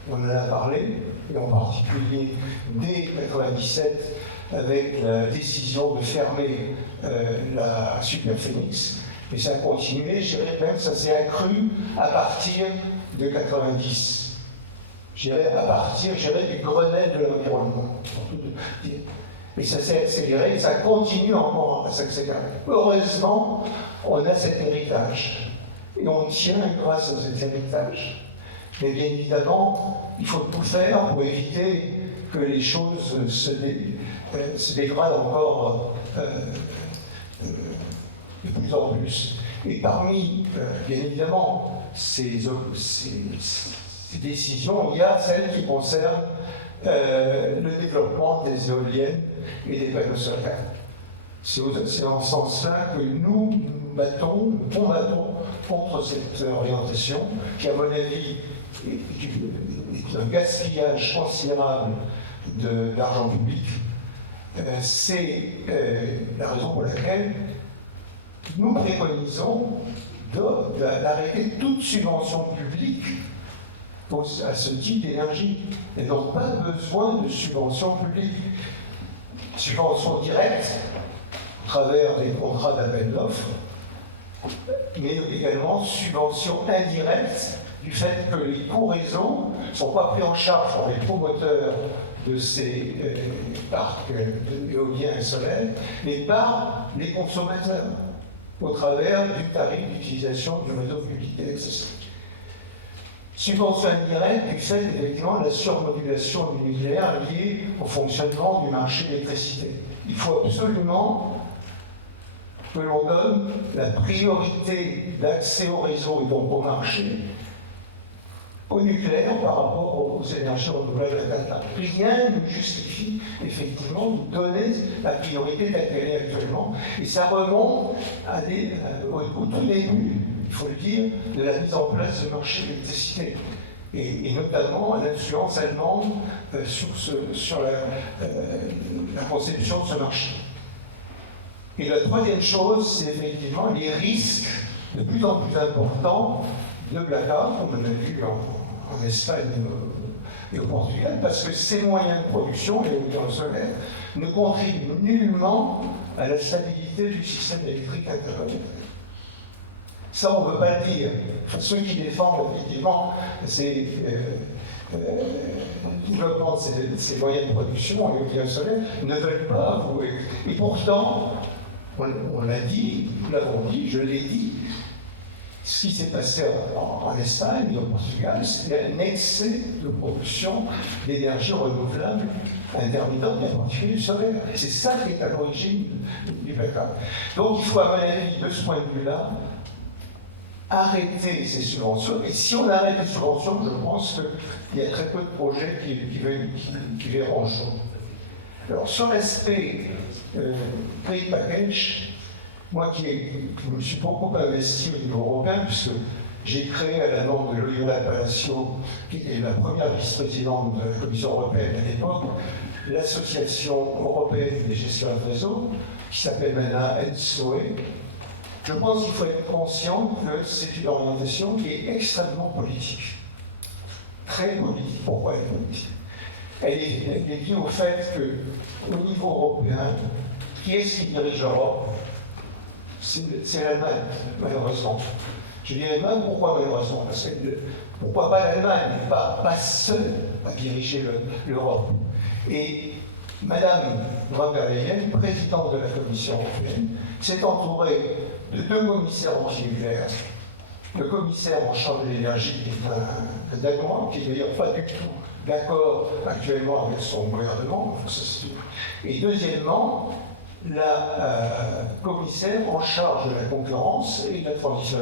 on en a parlé, et en particulier dès 1997, avec la décision de fermer la Superphénix, et ça a continué, je dirais même ça s'est accru à partir de 90. Je dirais à partir, du Grenelle de l'environnement, pour tout dire. Mais ça s'est accéléré, et ça continue encore à s'accélérer. Heureusement, on a cet héritage, et on tient grâce à cet héritage. Mais bien évidemment, il faut tout faire pour éviter que les choses se dégradent encore de plus en plus. Et parmi, bien évidemment, ces décisions, il y a celles qui concernent le développement des éoliennes et des panneaux solaires. C'est dans ce sens-là que nous combattons contre cette orientation qui, à mon avis, est un gaspillage considérable d'argent public. C'est la raison pour laquelle nous préconisons d'arrêter toute subvention publique à ce type d'énergie. Et donc pas besoin de subventions publiques. Subventions directes, à travers des contrats d'appel d'offres, mais également subventions indirectes du fait que les coûts réseau ne sont pas pris en charge par les promoteurs de ces parcs éoliens et solaires, mais par les consommateurs, au travers du tarif d'utilisation du réseau public électrique. Subvention indirecte du fait effectivement de la surmodulation du nucléaire liée au fonctionnement du marché de l'électricité. Il faut absolument que l'on donne la priorité d'accès au réseau et donc au marché au nucléaire par rapport aux énergies renouvelables. Rien ne justifie effectivement de donner la priorité telle qu'elle est actuellement. Et ça remonte au tout début, il faut le dire, de la mise en place du marché de l'électricité. Et notamment à l'influence allemande sur la conception de ce marché. Et la troisième chose, c'est effectivement les risques de plus en plus importants de blackout, comme on a vu en Espagne et au Portugal, parce que ces moyens de production, l'éolien solaire, ne contribuent nullement à la stabilité du système électrique interplanétaire. Ça, on ne veut pas le dire. Enfin, ceux qui défendent effectivement ces développement de ces moyens de production, l'éolien solaire, ne veulent pas avouer. Et pourtant, on l'a dit, nous l'avons dit, je l'ai dit, ce qui s'est passé en Espagne et au Portugal, c'était un excès de production d'énergie renouvelable intermittente, et en particulier du solaire. C'est ça qui est à l'origine du blackout. Donc il faut, à mon avis, de ce point de vue-là, arrêter ces subventions. Et si on arrête les subventions, je pense qu'il y a très peu de projets qui verront le jour. Alors, sur l'aspect Green Package, moi qui me suis beaucoup investi au niveau européen, puisque j'ai créé à la demande de Loyola Palacio, qui était la première vice-présidente de la Commission européenne à l'époque, l'association européenne des gestionnaires de réseau, qui s'appelle maintenant ENSOE. Je pense qu'il faut être conscient que c'est une orientation qui est extrêmement politique. Très politique. Pourquoi elle est politique ? Elle est liée au fait qu'au niveau européen, qui est-ce qui dirige l'Europe ? C'est l'Allemagne, malheureusement. Je dis l'Allemagne, pourquoi malheureusement ? Parce que pourquoi pas l'Allemagne, pas seule à diriger l'Europe. Et Madame von der Leyen, présidente de la Commission européenne, s'est entourée de deux commissaires anti-nucléaires. Le commissaire en charge de l'énergie, qui est un Danois, qui n'est d'ailleurs pas du tout d'accord actuellement avec son gouvernement. Et deuxièmement, la commissaire en charge de la concurrence et de la transition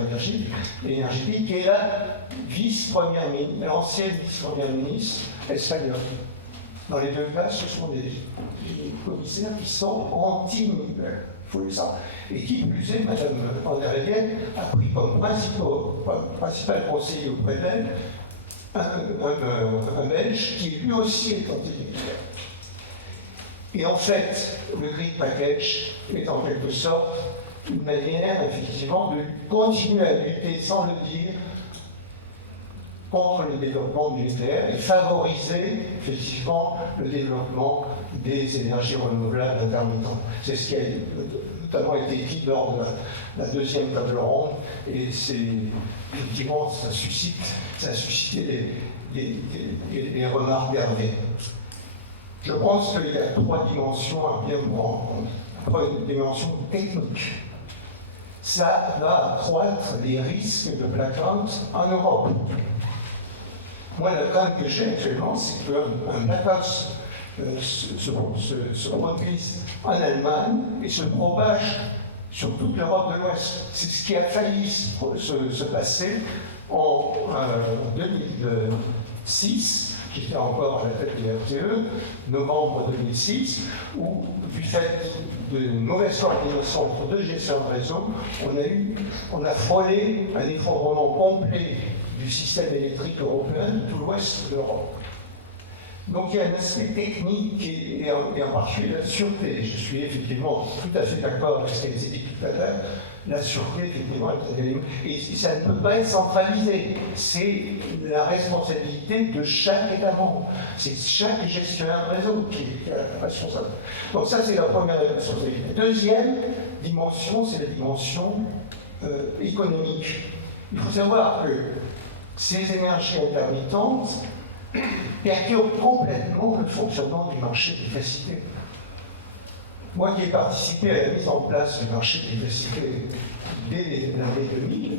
énergétique, qui est l'ancienne vice-première ministre espagnole. Dans les deux cas, ce sont des commissaires qui sont anti-nucléaires. Il faut le savoir. Et qui plus est, Mme von der Leyen a pris comme principal conseiller auprès d'elle un Belge qui lui aussi est anti-nucléaire. Et en fait, le Green Package est en quelque sorte une manière, effectivement, de continuer à lutter, sans le dire, contre le développement du nucléaire et favoriser, effectivement, le développement des énergies renouvelables intermittentes. C'est ce qui a notamment été dit lors de la deuxième table ronde, et c'est, effectivement, ça a suscité des remarques d'Hervé. Je pense qu'il y a trois dimensions à bien prendre. La première dimension technique. Ça va accroître les risques de blackout en Europe. Moi, la crainte que j'ai actuellement, c'est qu'un blackout se produise en Allemagne et se propage sur toute l'Europe de l'Ouest. C'est ce qui a failli se passer en 2006. J'étais encore à la tête du RTE, novembre 2006, où, du fait de mauvaise coordination entre deux gestionnaires de réseau, on a frôlé un effondrement complet du système électrique européen de tout l'ouest de l'Europe. Donc il y a un aspect technique et en particulier la sûreté. Je suis effectivement tout à fait d'accord avec ce qui a été dit tout à l'heure. La sûreté, effectivement, et ça ne peut pas être centralisé. C'est la responsabilité de chaque État membre. C'est chaque gestionnaire de réseau qui est responsable. Donc ça, c'est la première responsabilité. Deuxième dimension, c'est la dimension économique. Il faut savoir que ces énergies intermittentes perturbent complètement le fonctionnement du marché de l'électricité. Moi qui ai participé à la mise en place du marché de l'électricité dès l'année 2000,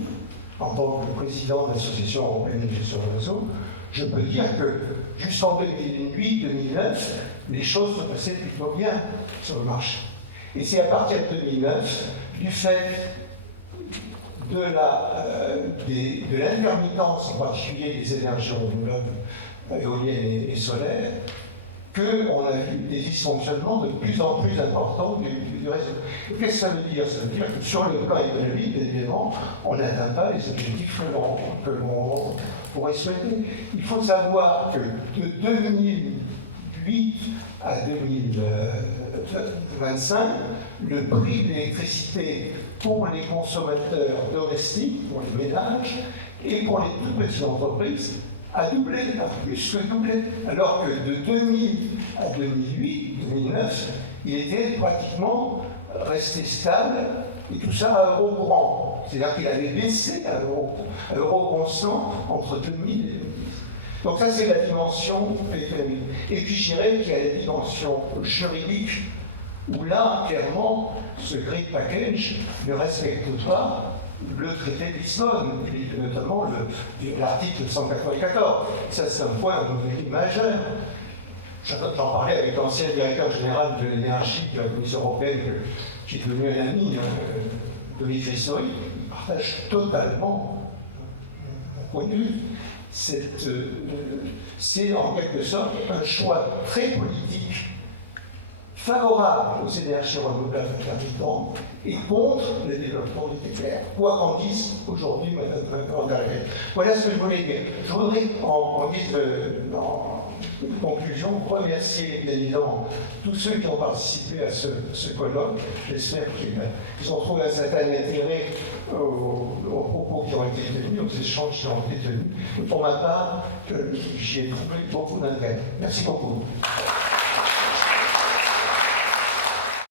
en tant que président de l'Association européenne de gestion de réseau, je peux dire que jusqu'en 2008-2009, les choses se passaient plutôt bien sur le marché. Et c'est à partir de 2009, du fait de l'intermittence, en particulier des énergies renouvelables, éoliennes et solaires, qu'on a vu des dysfonctionnements de plus en plus importants du réseau. Qu'est-ce que ça veut dire? Ça veut dire que sur le plan économique, évidemment, on n'atteint pas les objectifs que l'on pourrait souhaiter. Il faut savoir que de 2008 à 2025, le prix de l'électricité pour les consommateurs domestiques, pour les ménages et pour les toutes petites entreprises a doublé, a plus que doublé, alors que de 2000 à 2008, 2009, il était pratiquement resté stable, et tout ça à euro courant. C'est-à-dire qu'il avait baissé à euro constant entre 2000 et 2010. Donc ça, c'est la dimension économique. Et puis je dirais qu'il y a la dimension juridique, où là, clairement, ce Green Package ne respecte pas le traité de Lisbonne, et notamment l'article 194. Ça, c'est un point majeur. J'en parlais avec l'ancien directeur général de l'énergie de la Commission européenne, qui est devenu un ami de l'Ifrisori. Il partage totalement mon point de vue. C'est en quelque sorte un choix très politique favorable aux énergies renouvelables intermittentes et contre le développement du nucléaire, quoi qu'en dise aujourd'hui Mme Vanderleyen. Voilà ce que je voulais dire. Je voudrais, en guise de conclusion, remercier évidemment tous ceux qui ont participé à ce colloque. J'espère qu'ils ont trouvé un certain intérêt aux propos qui ont été tenus, aux échanges qui ont été tenus. Et pour ma part, j'y ai trouvé beaucoup d'intérêt. Merci beaucoup.